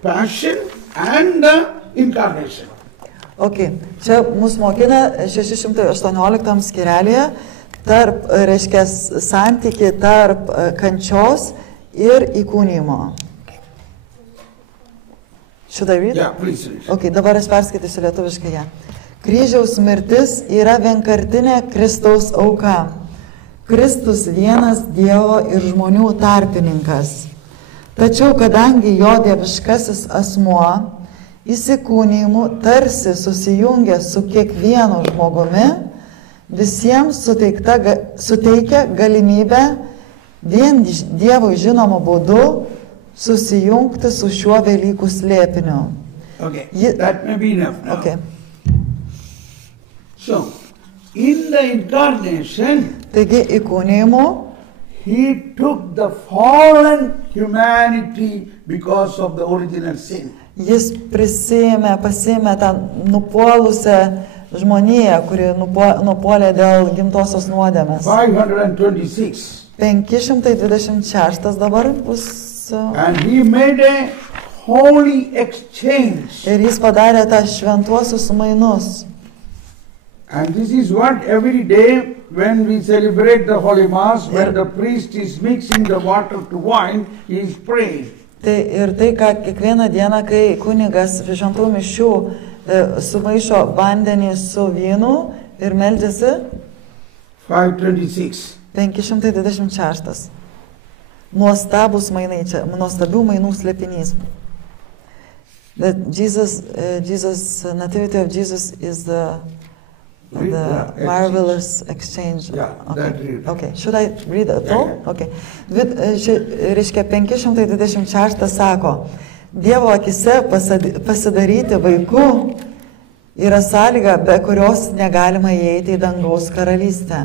passion and the incarnation. okay, čia mus mokina 618 skirelėje tarp, reiškia, santyki tarp kančios ir įkūnymo. Should I read? Yeah, please read. Okay, dabar aš perskaitysiu lietuviškai ją. Kryžiaus mirtis yra vienkartinė Kristaus auka. Kristus vienas Dievo ir žmonių tarpininkas. Tačiau kadangi jo dieviškasis asmuo įsikūnymu tarsi susijungia su kiekvienu žmogumi, visiems suteikia galimybę vien Dievui žinomu būdu susijungti su šiuo Velykų slėpiniu. Okay, Ye- that may be enough now. Okay. So, in the incarnation, Taigi įkūnijimo he took the fallen humanity because of the original sin. jis pasiėmė tą nupuolusią žmoniją, kuri nupuolė dėl gimtosios nuodėmės. 526. 526 dabar bus. And he made a holy exchange. Ir jis padarė tą šventuosius mainus. And this is what every day when we celebrate the Holy Mass, when the priest is mixing the water to wine, he is praying. Tai, ką kiekvieną dieną, kai kunigas šventų mišių sumaišo vandenį su vynu ir meldžiasi. 526. 526. Nuostabus mainai čia, nuostabių mainų slėpinys. That Jesus, nativity of Jesus is the marvelous exchange. Yeah, that read. Okay, should I read it all? Okay. Reiškia 526 sako, Dievo akise pasidaryti vaiku yra sąlyga, be kurios negalima įeiti į dangaus karalystę.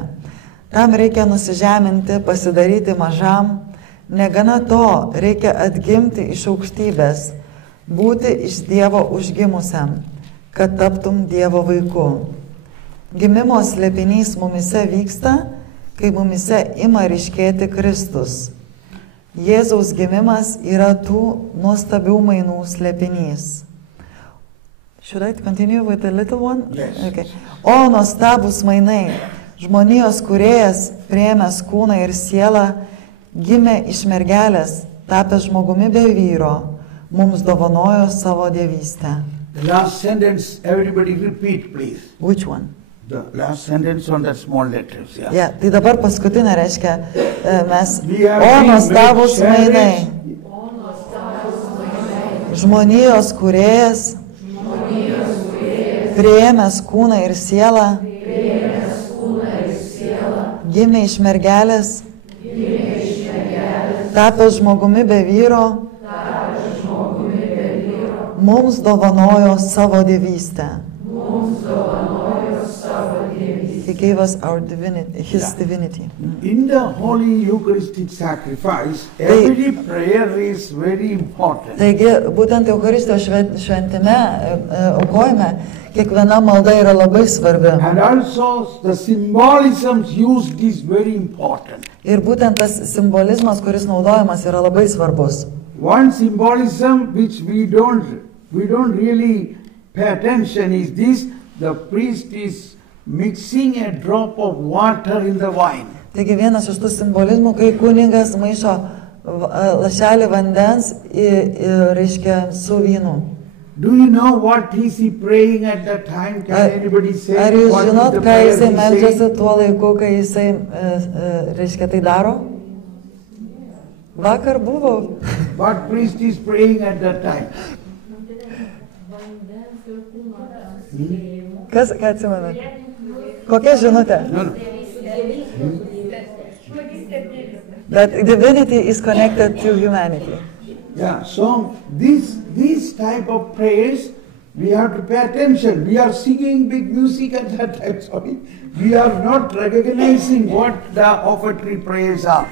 Tam reikia nusižeminti, pasidaryti mažam, negana to reikia atgimti iš aukštybės, būti iš Dievo užgimusiam, kad taptum Dievo vaiku. Gimimo slėpinys mumise vyksta, kai mumise ima ryškėti Kristus. Jėzaus gimimas yra tų nuostabių mainų slėpinys. Should I continue with the little one? Yes. Okay. O nuostabus mainai, žmonijos kūrėjas, priėmęs kūną ir sielą, gimė iš mergelės, tapęs žmogumi be vyro, mums dovanojo savo dievystę. The last sentence, everybody repeat, please. Which one? The last sentence on the small letters. Yeah. Yeah, tai dabar paskutinė reiškia mes. We have O been nuostabus made mainai. Žmonijos kūrėjas, priėmęs kūną ir sielą, gimė iš mergelės, tapęs žmogumi be vyro, mums dovanojo savo dievystę. He gave us our divinity, his divinity. In the Holy Eucharistic sacrifice, every prayer is very important. Taigi, būtent Eucharistijos šventime, aukojime, kiekviena malda yra labai svarbi. And also the symbolisms used is very important. Ir būtent tas simbolizmas, kuris naudojamas, yra labai svarbus. One symbolism which we don't really pay attention is this: the priest is mixing a drop of water in the wine. Taigi vienas iš tų simbolizmų, kai kunigas maišo lašelį vandens, reiškia, su vynu. Do you know what is he praying at that time? Can anybody say Ar jūs what žinot, is the ką prayer jisai he meldžiasi saying? tuo laiku, kai jisai, reiškia, tai daro? Vakar buvo. What priest is praying at that time? Kas, ką atsimena? Kokia žinutė? No. That divinity is connected to humanity. Yeah, so these type of prayers, we have to pay attention. We are singing big music at that time, sorry. We are not recognizing what the offertory prayers are.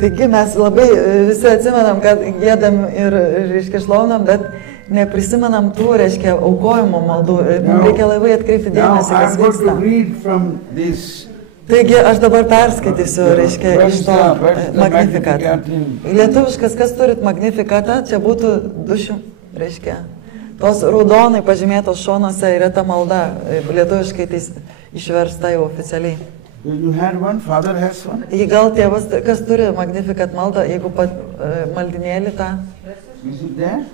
Taigi mes labai visi atsimenam, kad gėdam ir, reiškia, šlaunam, bet neprisimenam tų, reiškia, aukojimo maldų. Mums reikia labai atkreipti dėmesį, Now kas I'm going to vyksta. read from this. Taigi aš dabar perskaitysiu, reiškia, iš to Where's the Magnificat. Magnificat in- Lietuviškas, kas turit Magnificatą, čia būtų 200, reiškia, tos raudonai pažymėtos šonuose yra ta malda, lietuviškai tai išversta jau oficialiai. You had one, father has one. Jei gal tėvas, kas turi Magnificat maldą, jeigu maldinėlį tą, Is it there?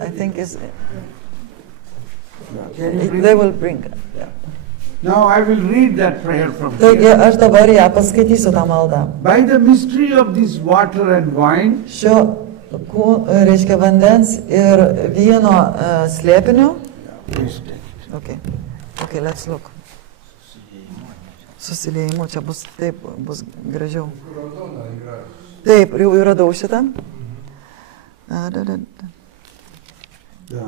I think is, Can you they read? will bring. Now I will read that prayer from Taigi here. aš dabar ją paskaitysiu tą maldą. By the mystery of this water and wine, Šio, reiškia, vandens ir vyno slėpiniu. please take it. Okay, let's look. Susiliejimu, čia bus, taip, bus gražiau. Taip, jau radau šitą. Yeah.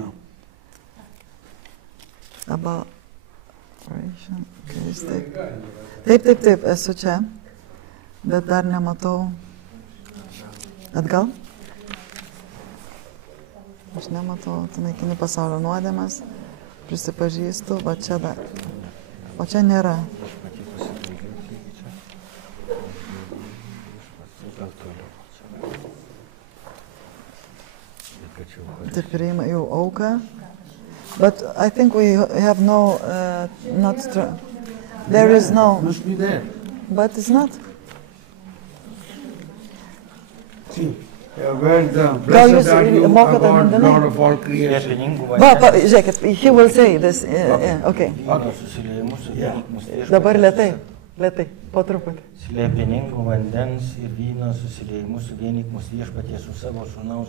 About... Taip, esu čia, bet dar nematau. Atgal? Aš nematau, tu naikini pasaulio nuodėmes, prisipažįstu, va čia dar. O čia nėra. Tai priima jau auką. But I think we have no, there is no. Must be there. But it's not. See, where the Gal jūs blessed are you, mokate God, mintinai? Lord of all creation. Žiūrėkit, he will say this. Okay. Dabar lėtai, po truputį. Slėpiningų vandens ir vyno susiliejimus suvienyk mus Viešpaties su savo sūnaus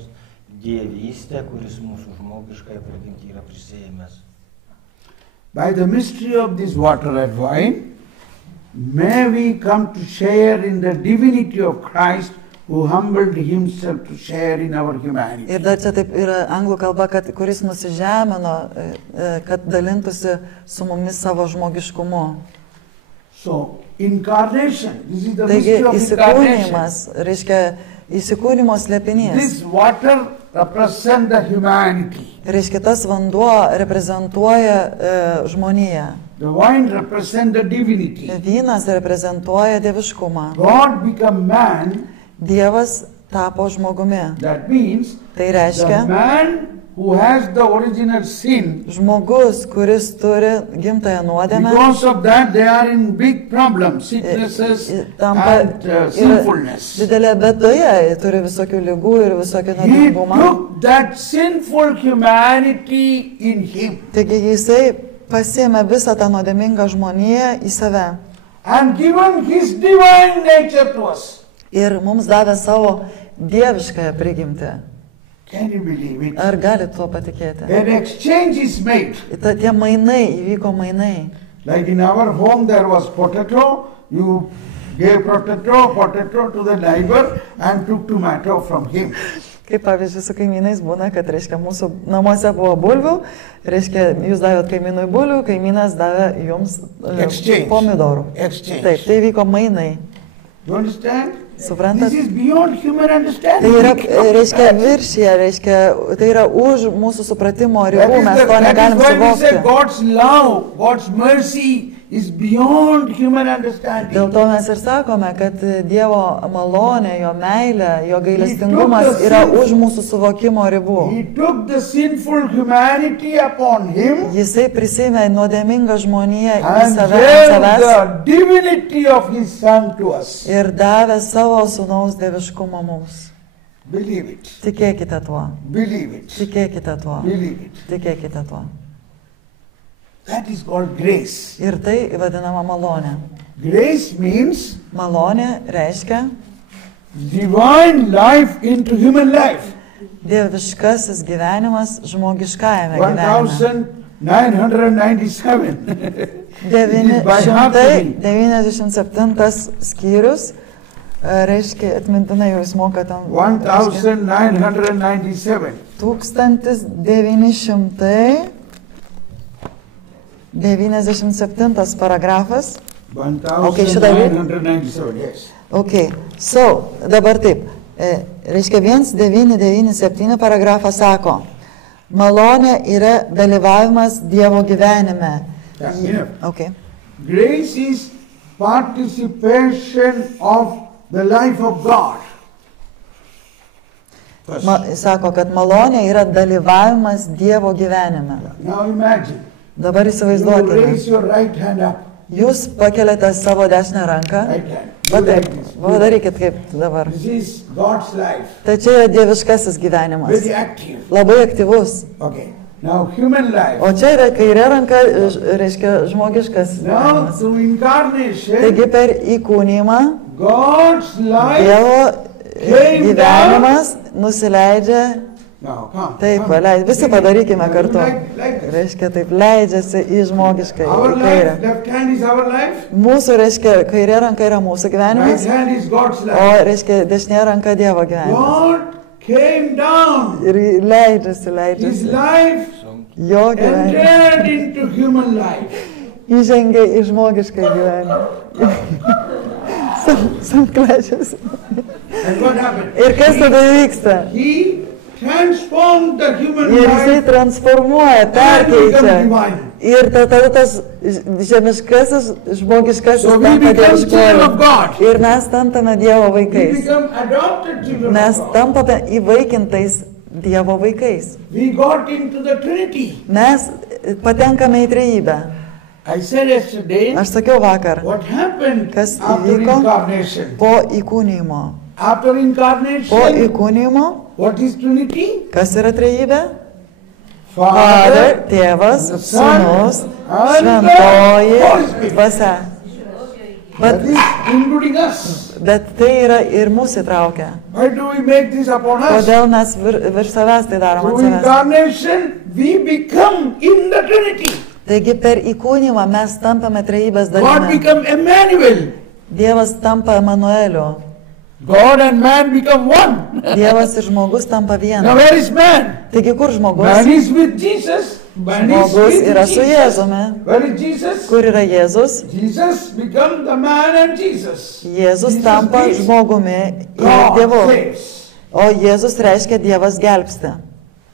dievystę, kuris mūsų žmogiškąją prigimtį yra prisėjęs. By the mystery of this water and wine, may we come to share in the divinity of Christ, who humbled himself to share in our humanity. Ir dar čia taip yra anglų kalba, kuris nusižemino, kad dalintųsi su mumis savo žmogiškumu. So, incarnation, this is the Taigi, mystery of incarnation. įsikūnimas, reiškia įsikūnimo slėpinys. This water represents the humanity. Reiškia, tas vanduo reprezentuoja žmoniją. The wine represents the divinity. Vynas reprezentuoja dieviškumą. God became man. Dievas tapo žmogumi. That means Tai reiškia, the man who has the original sin, žmogus, kuris turi gimtąją nuodėmę, because of that they are in big problems, sicknesses and sinfulness. Didelė bėdoje, turi visokių ligų ir visokių He nuodėmumą. took that sinful humanity in him Taigi jisai pasiėmė visą tą nuodėmingą žmoniją į save and given his divine nature to us. ir mums davė savo dieviškąją prigimtį. Can you believe it? Ar galite tuo patikėti? An exchange is made. Tie mainai, įvyko mainai. Like in our home there was potato, you gave potato to the neighbor and took tomato from him. Kaip pavyzdžiui, su kaimynais būna, kad, reiškia, mūsų namuose buvo bulvių, reiškia, jūs davėt kaimynui bulvių, kaimynas davė jums pomidorų. Exchange. Taip, tai vyko mainai. You understand? Suprantat? This is beyond human Tai understanding. yra, reiškia, viršyje, reiškia, tai yra už mūsų supratimo ribų, mes to That negalim is why we say suvokti. God's love, God's mercy is beyond human Dėl understanding. to mes ir sakome, kad Dievo malonė, jo meilė, jo gailestingumas yra už mūsų suvokimo ribų. He took the sinful humanity upon him Jisai prisėmė nuodėmingą žmoniją į and save, gave ant savęs the divinity of his son to us. ir davė savo sūnaus dieviškumą mums. Believe it. Tikėkite tuo. Believe it. Tikėkite tuo. Believe it. Tikėkite tuo. That is called grace. Ir tai vadinama malonė. Grace means Malonė reiškia divine life into human life. dieviškasis gyvenimas žmogiškajame gyvenime. 1997. It is by heart to me. 997 skyrius, reiškia, atmintinai jūs mokate. 1997. 1997 paragrafas. 1997, yes. Okay, so, dabar taip, reiškia 1997 paragrafas sako, malonė yra dalyvavimas Dievo gyvenime. That's enough. Okay. Grace is participation of the life of God. Sako, kad malonė yra dalyvavimas Dievo gyvenime. Now imagine. Dabar You įsivaizduokite. raise your right hand up. Jūs pakeliate savo dešinę ranką. Right hand. Va Do taip, like this. padarykit kaip dabar. This is God's life. Tai čia yra dieviškasis gyvenimas. Very active. Labai aktyvus. Okay. Now human life. O čia yra kairė ranka, reiškia žmogiškas Now gyvenimas. through incarnation, Taigi per įkūnymą God's life. Dievo gyvenimas nusileidžia. Now come. Taip, come. visi padarykime kartu. Like this. Reiškia, taip leidžiasi į žmogišką, Our į kairę. life, left hand is our life. Mūsų, reiškia, kairė ranka yra mūsų Right gyvenimas, hand is God's o, life. reiškia, dešinė ranka Dievo gyvenimas. God came down. Ir leidžiasi, His leidžiasi. life jo gyvenimą. entered into human life. Įžengė į žmogišką gyvenimą. Samklečius. And what happened? Ir kas tada vyksta? He transformed the human Ir jisai life transformuoja, and became perkeičia. divine. Ir tada tas žemiškasis, žmogiškasis So we tampa become children of dieviškuoju. God. Ir mes tampame Dievo We vaikais. become adopted children Mes of God. tampame įvaikintais Dievo vaikais. We got into the Trinity. Mes patenkame į trejybę. I said yesterday, Aš sakiau vakar, what happened Kas after įvyko? incarnation? po įkūnymo. After Po incarnation, įkūnymo, what is Trinity? kas yra trejybė? Father, Father, Tėvas, the Son, Sūnus, and the Šventoji Holy Spirit. Dvasia. That Bet, is including us. bet tai yra ir mūsų įtraukia. Why do we make this upon us? Kodėl mes virš savęs tai darom ant Through savęs? incarnation, we become in the Trinity. Taigi per įkūnymą mes tampame trejybės God dalimi. become Emmanuel. Dievas tampa Emanueliu. God and man become one. Dievas ir žmogus tampa Now viena. where is man? Taigi kur žmogus? Man is with Jesus. Man is Žmogus with yra su Jesus. Jėzumi. Where is Jesus? Kur yra Jėzus? Jesus become the man and Jesus. Jėzus Jesus tampa means žmogumi ir God Dievu. saves. O Jėzus reiškia Dievas gelbsti.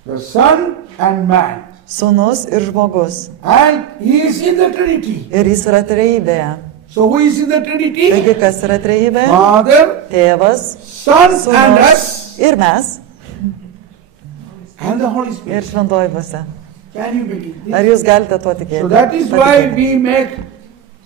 The Son and man. Sūnus ir žmogus. And he is in the Trinity. Ir jis yra trejybėje. So who is in the Trinity? Taigi kas yra trejybė? Father, Tėvas, Son and Sūnus us ir mes and the Holy ir Spirit. Šventoji Dvasia. Can you believe Ar this? jūs galite tuo tikėti? So that is why Patikėti. we make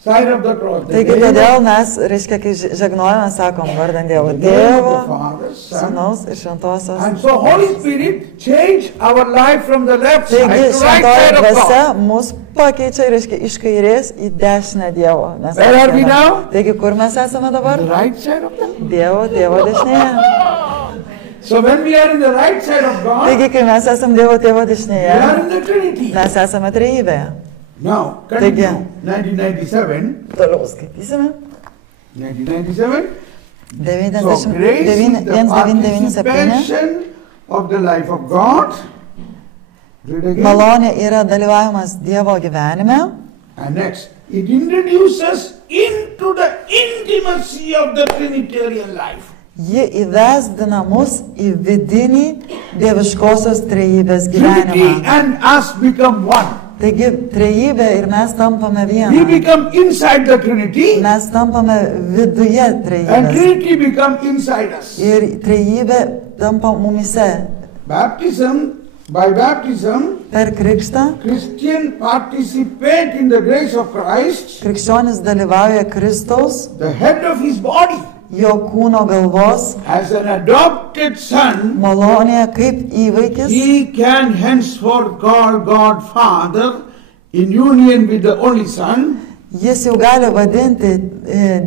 sign of the cross. The Taigi name todėl mes, reiškia, kai žegnojame, sakom vardant Dievo of the name of Tėvo, the Father, Son. Sūnaus ir Šventosios. And so Holy Spirit change our life from the left side Taigi to right Šventoji side of Dvasia God. mus pakeičia, reiškia, iš kairės į dešinę Dievo. Mes Where are we esame. now? Taigi kur mes esame dabar? The right side of God. Dievo Tėvo dešinėje. So when we are in the right side of God, Taigi, kai mes esame Dievo Tėvo we dešinėje, are in the Trinity. mes esame trejybėje. Now, Taigi. continue. 1997. Toliau skaitysime. 1997. So grace is the 1997. participation of the life of God. Read again. Malonė yra dalyvavimas Dievo gyvenime. And next, it introduces into the intimacy of the Trinitarian life. Ji įvesdina mus į vidinį dieviškosios trejybės Trinity gyvenimą. and us become one. Taigi trejybė ir mes tampame We viena. become inside the Trinity Mes tampame viduje and trejybės. Trinity become inside us. Ir trejybė tampa mumise. By baptism, Per krikštą Christian participate in the grace of Christ, krikščionis dalyvauja Kristaus, the head of his body, jo kūno galvos as an adopted son. malonėje kaip įvaikis. He can henceforth call God Father in union with the only Son. Jis jau gali vadinti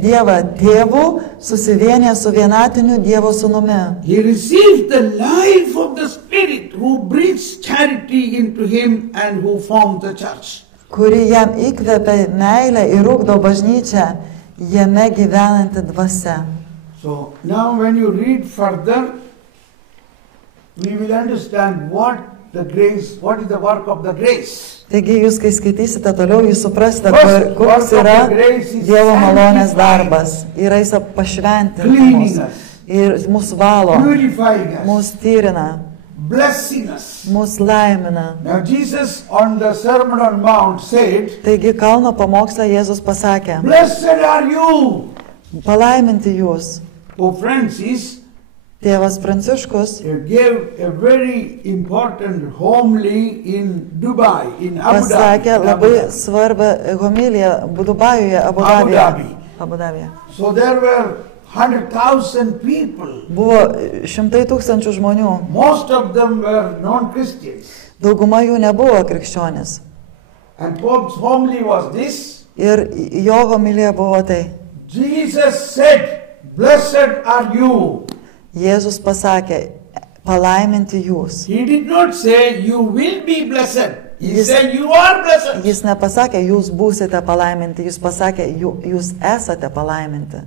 Dievą tėvu, susivienę su vienatiniu Dievo sūnumi. He received the life of the Spirit who breathes charity into him and who formed the church. Kuri jam įkvepia meilę ir ugdo bažnyčią, jame gyvenanti dvasia. So now when you read further, we will understand what is the work of the grace. Taigi jūs, kai skaitysite toliau, jūs suprasite, First, koks work of yra the grace is Dievo malonės sanctifying darbas. Yra jis pašventinti Cleaning mus us, ir mus valo, purifying us, mus tyrina, blessing us. mus laimina. Now Jesus on the Sermon on Mount said, Taigi kalno pamokslą Jėzus pasakė, "Blessed are you, palaiminti jūs. Pope Francis." Tėvas Pranciškus Gave a very important homily in Dubai, in Abu pasakė Dhabi. labai svarbią homiliją Dubajuje, Abu Dabyje. So there were 100,000 people. Buvo 100,000 žmonių. Most of them were non-Christians. Dauguma jų nebuvo krikščionis. And Pope's homily was this. Ir jo homilija buvo tai. Jesus said, "Blessed are you." Jėzus pasakė, palaiminti jūs. He did not say, "You will be blessed." He Yes. said, "You are blessed." Jis nepasakė, jūs būsite palaiminti, jis pasakė, jūs esate palaiminti.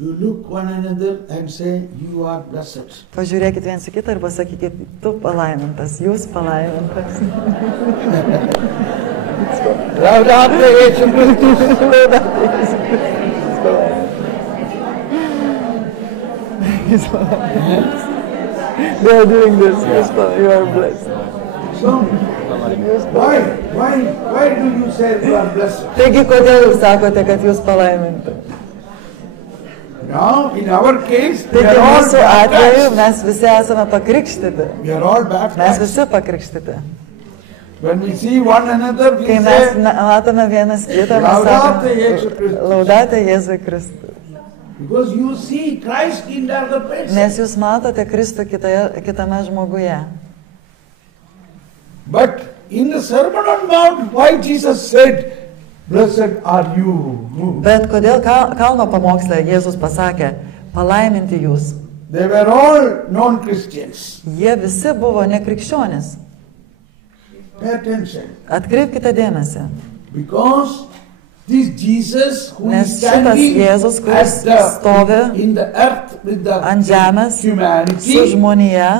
You look one another and say, you are blessed. Pažiūrėkit viens į kitą ir pasakykit, tu palaimintas, jūs palaimintas. Laudate Jėzų Kristus. They are doing this, you are blessed. So, why do you say you are blessed? Taigi, kodėl jūs sakote, kad jūs palaiminti? Now, in our case, we Taigi, are all mūsų atveju baptized. mes visi esame pakrikštyti. We are all Mes baptized. visi pakrikštyti. When we see one another, we Kai mes say, matome vienas kitą, mes Laudate Jėzų sakome, Kristus. laudate Jėzui Kristui. because you see Christ in the other person. Nes jūs matote Kristų kitame žmoguje. But in the Sermon on Mount, why Jesus said, blessed are you? Bet kodėl kalno pamoksle Jėzus pasakė, palaiminti jūs? They were all non-Christians. Jie visi buvo nekrikščionis. Pay attention. Atkreipkite dėmesį. Because this Jesus who Nes is šitas standing Jėzus, kuris stovi in the earth with the ant žemės su humanity, žmonija,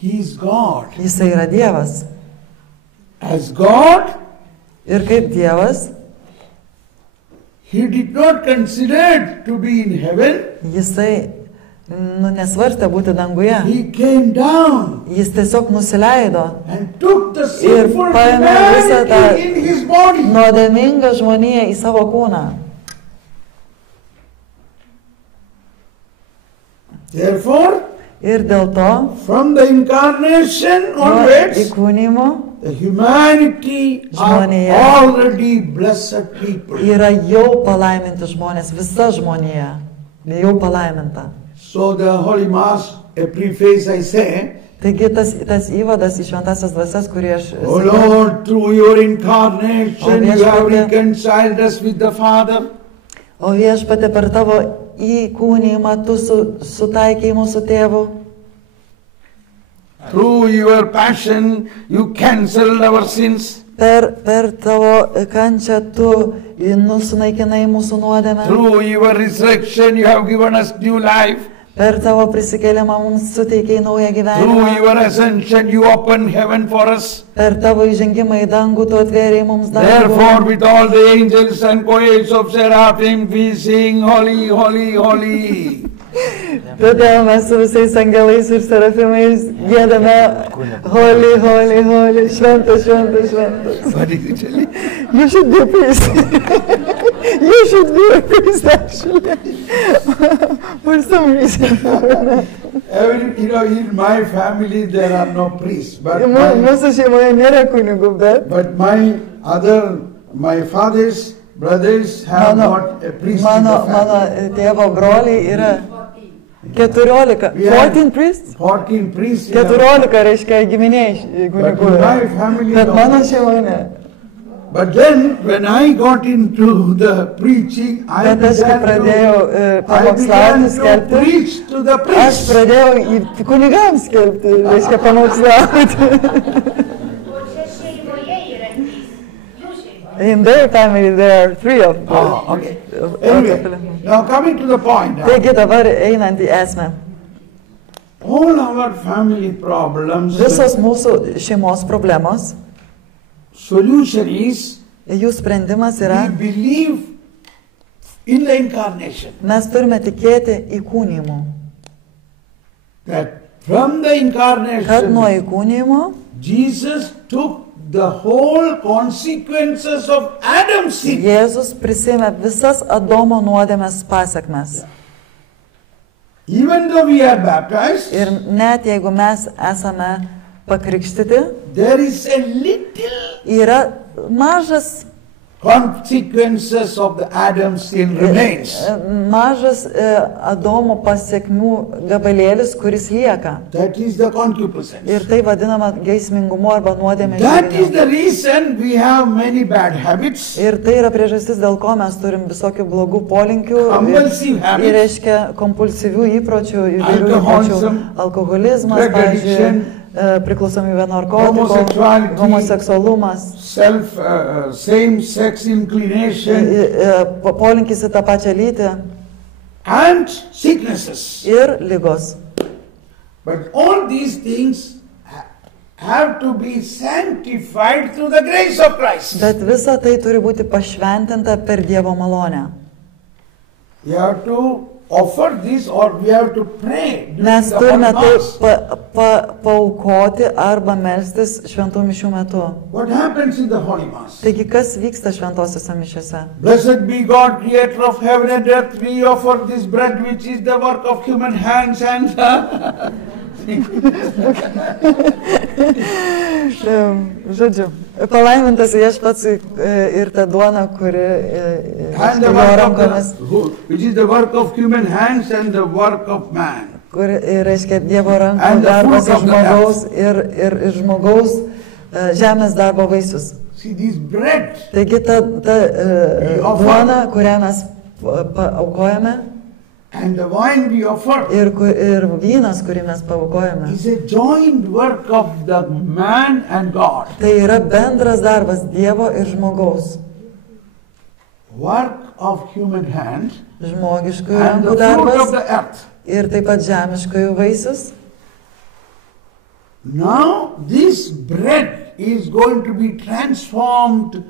he is God. jisai yra Dievas. As God, Ir kaip Dievas, he did not consider to be in heaven. jisai nesvarstė būti danguje. He came down Jis tiesiog nusileido and took the ir sinful paėmė visą tą humanity in his body. nuodėmingą žmoniją į savo kūną. Therefore, Ir dėl to, from the incarnation nuo onwards, įkūnymo the humanity are Žmonija already blessed people. yra jau palaiminti žmonės, visa žmonija jau palaiminta. So the Holy Mass, a preface I say, Taigi tas įvadas į šventasias dvasias, kurį aš O sakiau, Lord, through your incarnation, you have viešpatie, reconciled us with the Father. o viešpatie per tavo įkūnymą tu sutaikei mūsų tėvų. Through your passion, you cancelled our sins. Per tavo kančią tu sunaikinai mūsų nuodėmę. Through your resurrection, you have given us new life. Per tavo prisikėlimą mums suteikiai naują Through gyvenimą. your ascension, you opened heaven for us. Per tavo įžengimą į dangų tu atvėrėjai mums Therefore, dangų. with all the angels and choirs of seraphim, we sing, Holy, Holy, Holy. Todėl mes su visais angelais ir serafimais giedame Holy, Holy, Holy, šventas, šventas, šventas. What is it, Shelley? You should be a priest. You should be a priest actually. For some reason. In my family there are no priests, but Mūsų šeimoje nėra kunigų, bet my father's brothers have got a priest in mano the family. tėvo broliai yra 14. Yeah. 14 priests? 14 priests. in our- 14 reiškia giminiai But kunigų. in my family, Bet no. mano šeimoje ne. But then when I got into the preaching, I Bet aš kai pradėjau began pamokslauti, to skelbti, preach to the aš priests. pradėjau į kunigams skelbti, reiškia pamokslauti. O čia šeimoje yra trys. Jų šeimoje. In their family there are 3 of them. Oh, okay. Anyway, now coming to the point. Taigi dabar einant į esmę. All our family problems, Visos mūsų šeimos problemos, solution is jų sprendimas we yra, believe in the incarnation. mes turime tikėti įkūnymu. That from the Kad nuo incarnation, įkūnymo Jesus took the whole consequences of Adam's sin. Jėzus prisėmė visas Adomo nuodėmės pasiekmes. Even though we are baptized, Ir net jeigu mes esame pakrikštyti, there is a little yra mažas consequences of the Adam's sin remains. mažas Adomo pasiekmių gabalėlis, kuris lieka. That is the concupiscence. Ir tai vadinama geismingumu arba nuodėmė. That is the reason we have many bad habits. Ir tai yra priežastis, dėl ko mes turim visokių blogų polinkių Compulsive ir habits. reiškia kompulsyvių įpročių, įvairių Alcoholism, įpročių, alkoholizmas, drug pavyzdžiui, addiction, priklausomybė narkotikų, homosexuality, homoseksualumas, same-sex inclination, polinkis į tą pačią lytį, and sicknesses. ir lygos. But all these things have to be sanctified through the grace of Christ. Bet visa tai turi būti pašventinta per Dievo malonę. You have to offer this or we have to pray during Mes the turime Holy tai Mass. paaukoti arba melstis šventų mišių metu. What happens in the Holy Mass? Taigi, kas vyksta šventosiuose mišiuose? Blessed be God, creator of heaven and earth. We offer this bread which is the work of human hands and Žodžiu, palaimintas Viešpats ir ta duona, kuri and the jo work of rankomis, which is the work of human hands and the work of man. kur reiškia Dievo rankų And the darbas fruit of the žmogaus ir žmogaus žemės darbo vaisius. See this bread Taigi ta duona, kurią mes paaukojame, and the wine we offer ir vynas, kurį mes paaukojame, is a joint work of the man and God. tai yra bendras darbas Dievo ir žmogaus. Work of human hand Žmogiškųjų and rankų the fruit of darbas the earth. ir taip pat žemiškųjų vaisius. Now this bread is going to be transformed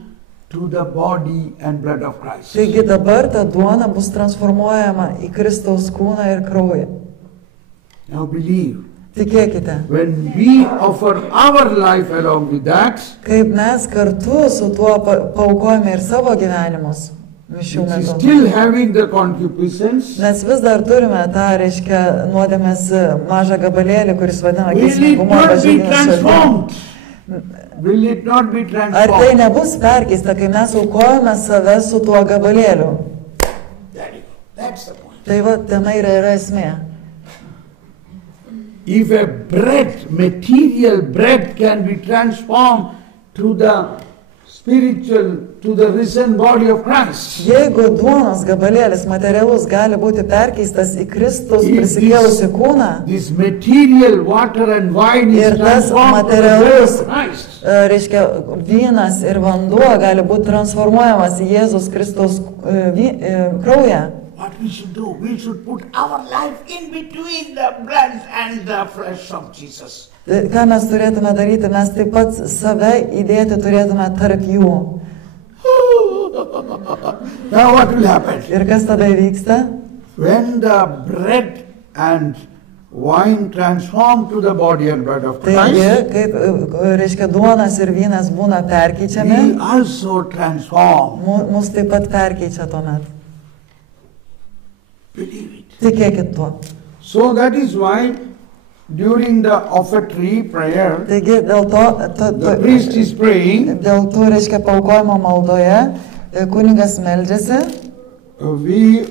to the body and blood of Christ. Taigi dabar ta duona bus transformuojama į Kristaus kūną ir kraują. Now believe, Tikėkite, when we offer our life along with that, kaip mes kartu su tuo paaukojame ir savo gyvenimus mišių which is metu. still having the concupiscence, Mes vis dar turime tą, reiškia, nuodėmės mažą gabalėlį, kuris vadina will it geismingumo arba not be žaidimo šaltiniu. transformed? Will it not be Ar tai transformed? nebus perkeista, kai mes aukojame save su tuo gabalėliu? There you go. That's the point. Tai va, tenai yra esmė. If a bread, material bread can be transformed to the spiritual, to the risen body of Christ, Jeigu duonos gabalėlis materialus gali būti perkeistas į Kristaus If prisikėlusi kūną, this material water and wine Ir is tas transformed to the materialus- blood of Christ, reiškia, vynas ir vanduo gali būti transformuojamas į Jėzus Kristaus kraują. what we should do? We should put our life in between the blood and the flesh of Jesus. Tai ką mes turėtume daryti? Mes taip pat save įdėti turėtume tarp jų. Now what will happen? Ir kas tada įvyksta? When the bread and wine transform to the body and blood of Taigi, Christ, kaip, reiškia, duonas ir vynas būna perkeičiami, we also transform. mus taip pat perkeičia tuomet. Believe it. Tikėkit tuo. So that is why during the offertory prayer, Taigi, dėl the priest is praying, dėl tų, reiškia, paaukojimo maldoje, kunigas meldžiasi, we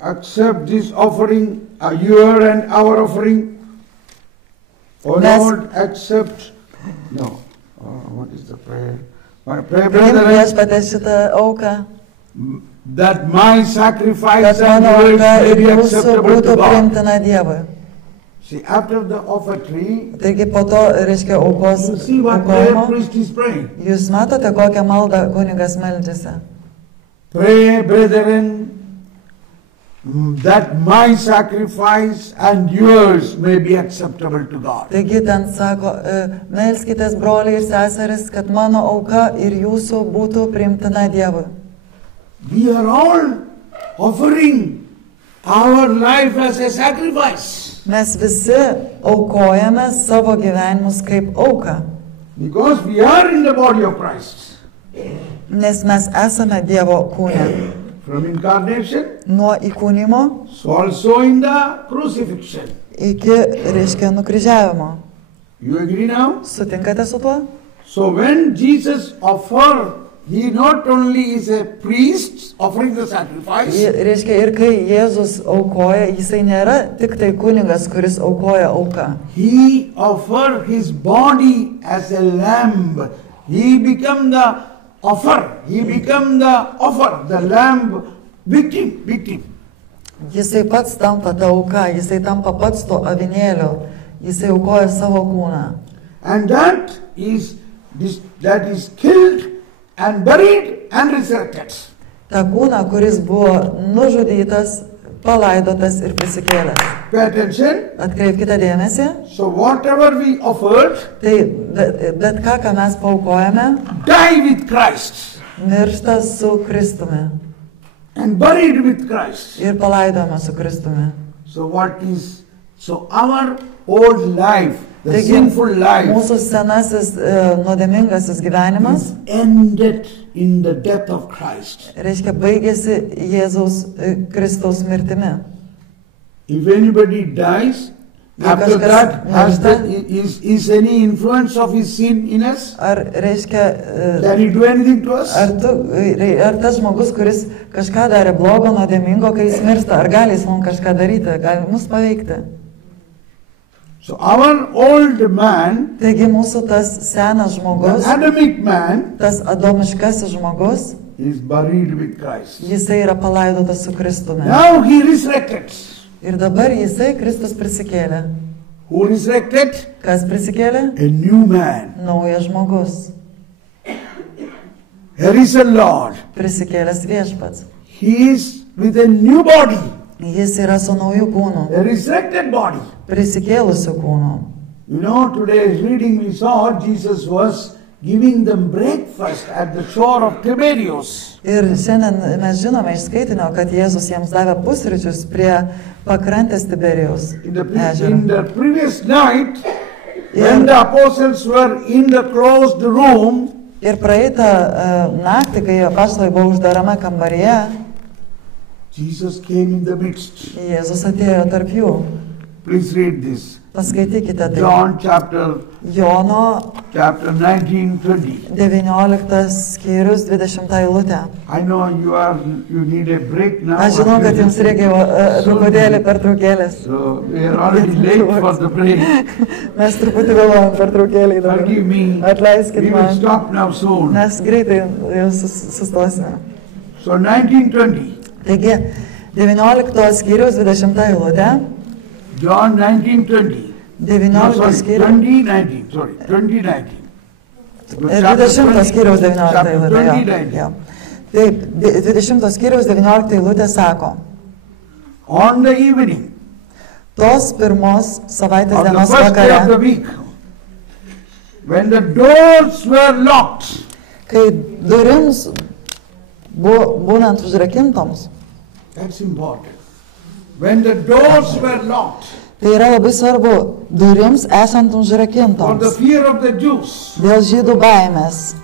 accept this offering, your and our offering. O Mes- Lord, accept. No. What is the prayer? My prayer, priimk brethren, Viešpatie šitą auką, that my kad sacrifice and mano yours auka may ir be jūsų acceptable būtų to God. priimtina Dievui. See, after the offertory, Taigi po to, reiškia, aukos you see what prayer aukojimo, priest is praying. jūs matote, kokią maldą kunigas meldžiasi. Pray, brethren, that my sacrifice and yours may be acceptable to God. Taigi ten sako, melskitės broliai ir seseris, kad mano auka ir jūsų būtų priimtina Dievui. We are all offering our life as a sacrifice Mes visi aukojame savo gyvenimus kaip auką, because we are in the body of Christ. nes mes esame Dievo kūne. From incarnation, Nuo įkūnymo so also in the crucifixion. iki, reiškia, nukryžiavimo. You agree now? Sutinkate su tuo? So when Jesus offered, he not only is a priest offering the sacrifice, Reiškia, ir kai Jėzus aukoja, jisai nėra tik tai kunigas, kuris aukoja auką. he offered his body as a lamb. He became the offer. He became the offer, the lamb victim. Jisai pats tampa ta auka, jisai tampa pats to avinėlio, jisai aukoja savo kūną. And that is killed and buried and resurrected. tą kūną, kuris buvo nužudytas, palaidotas ir prisikėlęs. Pay attention. Atkreipkite dėmesį. So whatever we offered, Tai bet ką mes paaukojame, die with Christ miršta su Kristumi and buried with Christ. ir palaidojama su Kristumi. So our old life, the Taigi, sinful life, mūsų senasis nuodėmingasis gyvenimas, ended in the death of Christ. reiškia, baigėsi Jėzaus Kristaus mirtimi. If anybody dies, after that, is any influence of his sin in us? Ar reiškia, Can he do anything to us? ar tas žmogus, kuris kažką darė blogo, nuodėmingo, kai jis miršta, ar gali jis mums kažką daryti, gali mus paveikti? So our old man, Taigi mūsų tas senas the žmogus, Adamic man, tas adomiškasis žmogus, is buried with Christ. jisai yra palaidotas su Kristumi. Now he resurrected. Ir dabar jisai Kristus prisikėlė. Who resurrected? Kas prisikėlė? A new man. Naujas žmogus. Here is a Lord. Prisikėlęs viešpats. He is with a new body, Jis yra su nauju kūnu. a resurrected body. Prisikėlusiu kūnu. You know, today's reading we saw Jesus was giving them breakfast at the shore of Tiberias. Ir šiandien mes žinome iš skaitinio, kad Jėzus jiems davė pusryčius prie pakrantės Tiberijaus In the ežero. previous night, when the apostles were in the closed room, Ir praeitą naktį, kai apaštalai buvo uždarame kambaryje, Jesus came in the midst. Jėzus atėjo tarp jų. Please read this. Paskaitykite tai. John chapter Jono 19:20. 19 skyrius 20 eilutė. I know you need a break now. Aš žinau, kad jums reikia truputėlį pertraukėlės. So we are already late for the break. Mes truputį vėluojam pertraukėlį dabar. Forgive me. Atleiskit We will man. stop now soon. Mes greitai jau sustosime. So 19:20. Taigi, 19 skyrius 20 eilutė. John 19:20. 19 skyrius. 20:19. Sorry, 20:19. Ir 20 skyrius 19 eilutė. 20:19. Jo. Taip, 20 skyrius 19 eilutė sako. On the evening Tos pirmos savaitės of the dienos first day of the vakare, week, when the doors were locked, kai durims būnant užrakintoms, that's important. When the doors were locked, tai yra labai svarbu durims esant for the užrakintoms. fear of the Jews, Dėl žydų baimės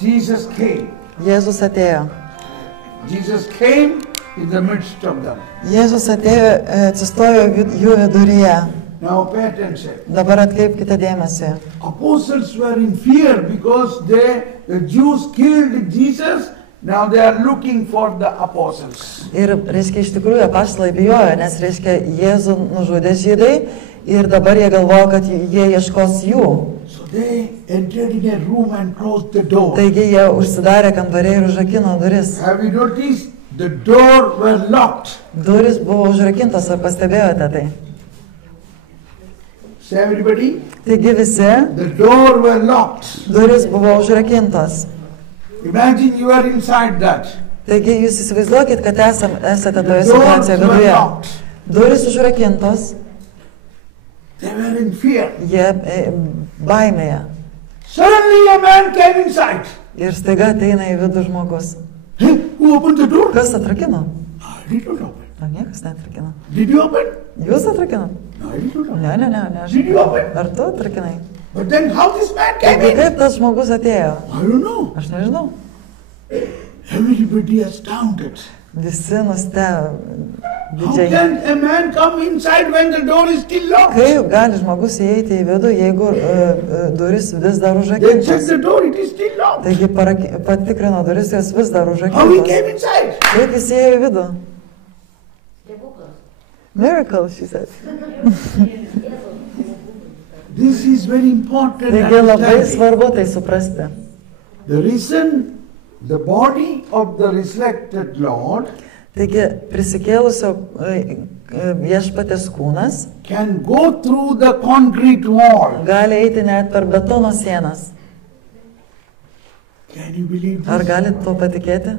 Jesus came. Jėzus atėjo. Jesus came in the midst of them. Jėzus atėjo, atsistojo jų viduryje. Now pay attention. Dabar atkreipkite dėmesį. Apostles were in fear because the Jews killed Jesus. Now they are looking for the apostles. Ir, reiškia, iš tikrųjų apaštalai bijojo, nes, reiškia, Jėzų nužudė žydai ir dabar jie galvoja, kad jie ieškos jų. So they entered in a room and closed the door. Taigi jie užsidarė kambarį ir užrakino duris. Have you noticed? The door were locked. Duris buvo užrakintos, ar pastebėjote tai? Say everybody. Taigi visi The door were locked. duris buvo užrakintos. Imagine you are inside that. Taigi jūs įsivaizduokit, kad esate The toje doors situacijoje were viduje. locked. Duris užrakintos, They were in fear. jie baimėje. Suddenly a man came inside. Ir staiga ateina į vidų žmogus. Hey, who opened the door? Kas atrakino? I did not open. Na, niekas netrakino. Did you open? Jūs atrakinat? No, I did not open. Ne, aš. Did you open? Ar tu atrakinai? But then how this man came Taigi in? kaip tas žmogus atėjo? I don't know. Aš nežinau. Everybody astounded. Visi nustebo. How Didžiai. can a man come inside when the door is still locked? Kaip gali žmogus įeiti į vidų, jeigu duris vis dar They checked užrakintos? the door, it is still locked. Taigi patikrino duris, jos vis dar How he užrakintos. came inside? Kaip jis įėjo į vidų? Stebuklas. Miracle, she said. This is very important. Taigi labai understanding. svarbu tai suprasti. The reason the body of the resurrected Lord Taigi prisikėlusio viešpatės kūnas can go through the concrete wall. gali eiti net per betono sienas. Can you believe Ar this? galit tuo patikėti?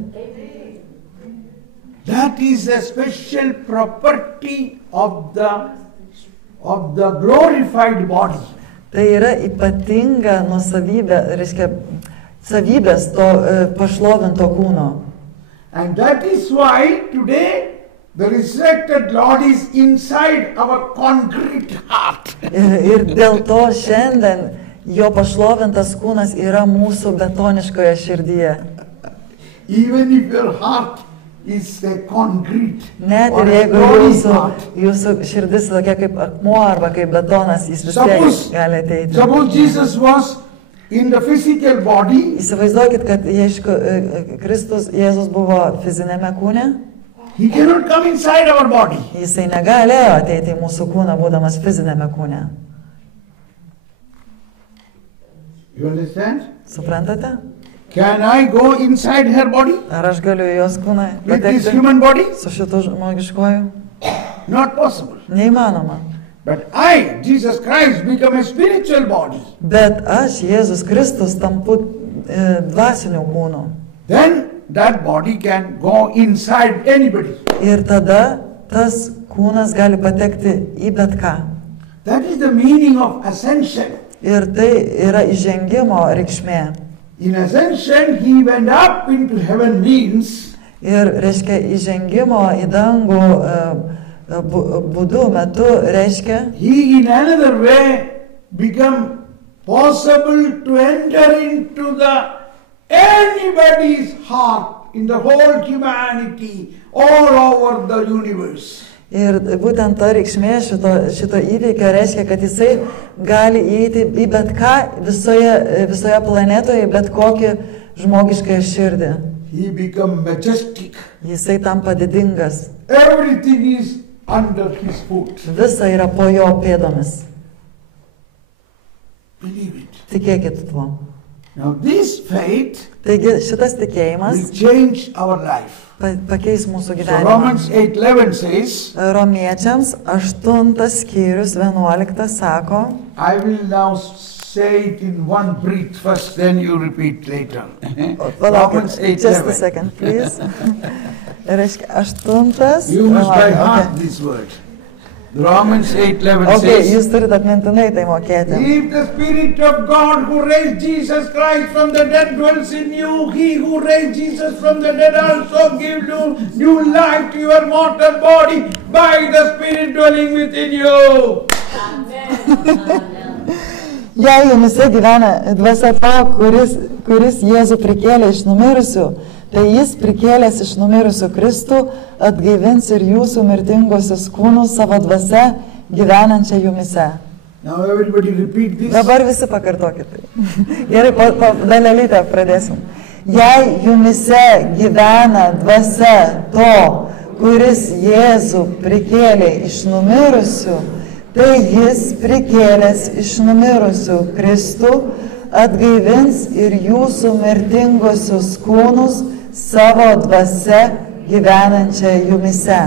That is a special property of the glorified body. Tai yra ypatinga nuosavybė, reiškia, savybės to pašlovinto kūno. And that is why today the resurrected Lord is inside our concrete heart. Ir dėl to šiandien jo pašlovintas kūnas yra mūsų betoniškoje širdyje. Even if your heart is a concrete Net or ir a jeigu stony heart. jūsų širdis tokia kaip akmuo arba kaip betonas, jis vis tiek gali ateiti. Suppose Jesus was in the physical body, Įsivaizduokit, kad Kristus, Jėzus buvo fizinėme kūne, he cannot come inside our body. jisai negalėjo ateiti į mūsų kūną, būdamas fizinėme kūne. You understand? Suprantate? Can I go inside her body Ar aš galiu į jos kūną with this patekti human body? su šitu žmogiškuoju? Not possible. Neįmanoma. But I, Jesus Christ, become a spiritual body. Bet aš, Jėzus Kristus, tampu dvasiniu kūnu. Then that body can go inside anybody. Ir tada tas kūnas gali patekti į bet ką. That is the meaning of ascension. Ir tai yra įžengimo reikšmė. In ascension, he went up into heaven means Ir reiškia įžengimo į dangų būdu metu reiškia, he in another way become possible to enter into the anybody's heart in the whole humanity all over the universe. ir būtent ta reikšmė šito įvykio reiškia, kad jisai gali įeiti į bet ką visoje planetoje, į bet kokį žmogišką širdį. He become majestic. Jisai tampa didingas. Everything is under his foot. Visa yra po jo pėdomis. Believe it. Tikėkit tuo. Now this faith Taigi šitas tikėjimas will change our life. pakeis mūsų So gyvenimą. Romans 8:11 says, Romiečiams 8 skyrius 11 sako, I will now say it in one breath first, then you repeat later. Romans palaukit, just a 8:11. second, please. Reiškia, 8. You must by Okay. heart this word. Romans 8:11 Okay, says, jūs turite atmintinai tai mokėti. if the Spirit of God who raised Jesus Christ from the dead dwells in you, he who raised Jesus from the dead also gives you new life to your mortal body by the Spirit dwelling within you. Jei jumise gyvena dvasia to, kuris Jėzų prikėlė iš numirusių, tai jis prikėlęs iš numirusių Kristų atgaivins ir jūsų mirtingosius kūnus savo dvasia gyvenančią jumise. Now everybody repeat this. Dabar visi pakartokit tai. Gerai, dalelytę pradėsim. Jei jumise gyvena dvasia to, kuris Jėzų prikėlė iš numirusių, tai jis prikėlęs iš numirusių Kristų atgaivins ir jūsų mirtingosius kūnus savo dvasia gyvenančią jumise.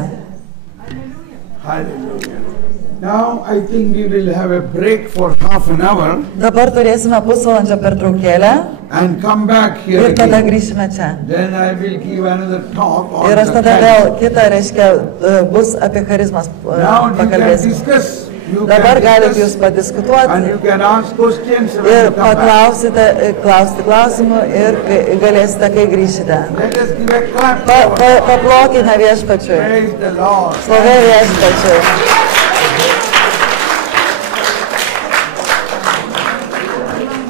Hallelujah. Now I think we will have a break for half an hour Dabar turėsime pusvalandžio pertraukėlę and come back here ir tada again. grįšime čia. Then I will give another talk on Ir aš the tada charisma. vėl kitą, reiškia, bus apie charizmas Now you can pakalbėsime. discuss. You Dabar can galite discuss jūs padiskutuoti and you can ask questions when ir you come back. paklausite, klausti klausimų ir galėsite, kai grįšite. Let us give a clap. for God. Paplokime viešpačiui. Praise the Lord. Šlovė viešpačiui.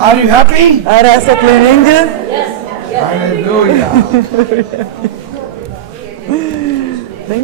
Are you happy? Ar esate laimingi? Hallelujah.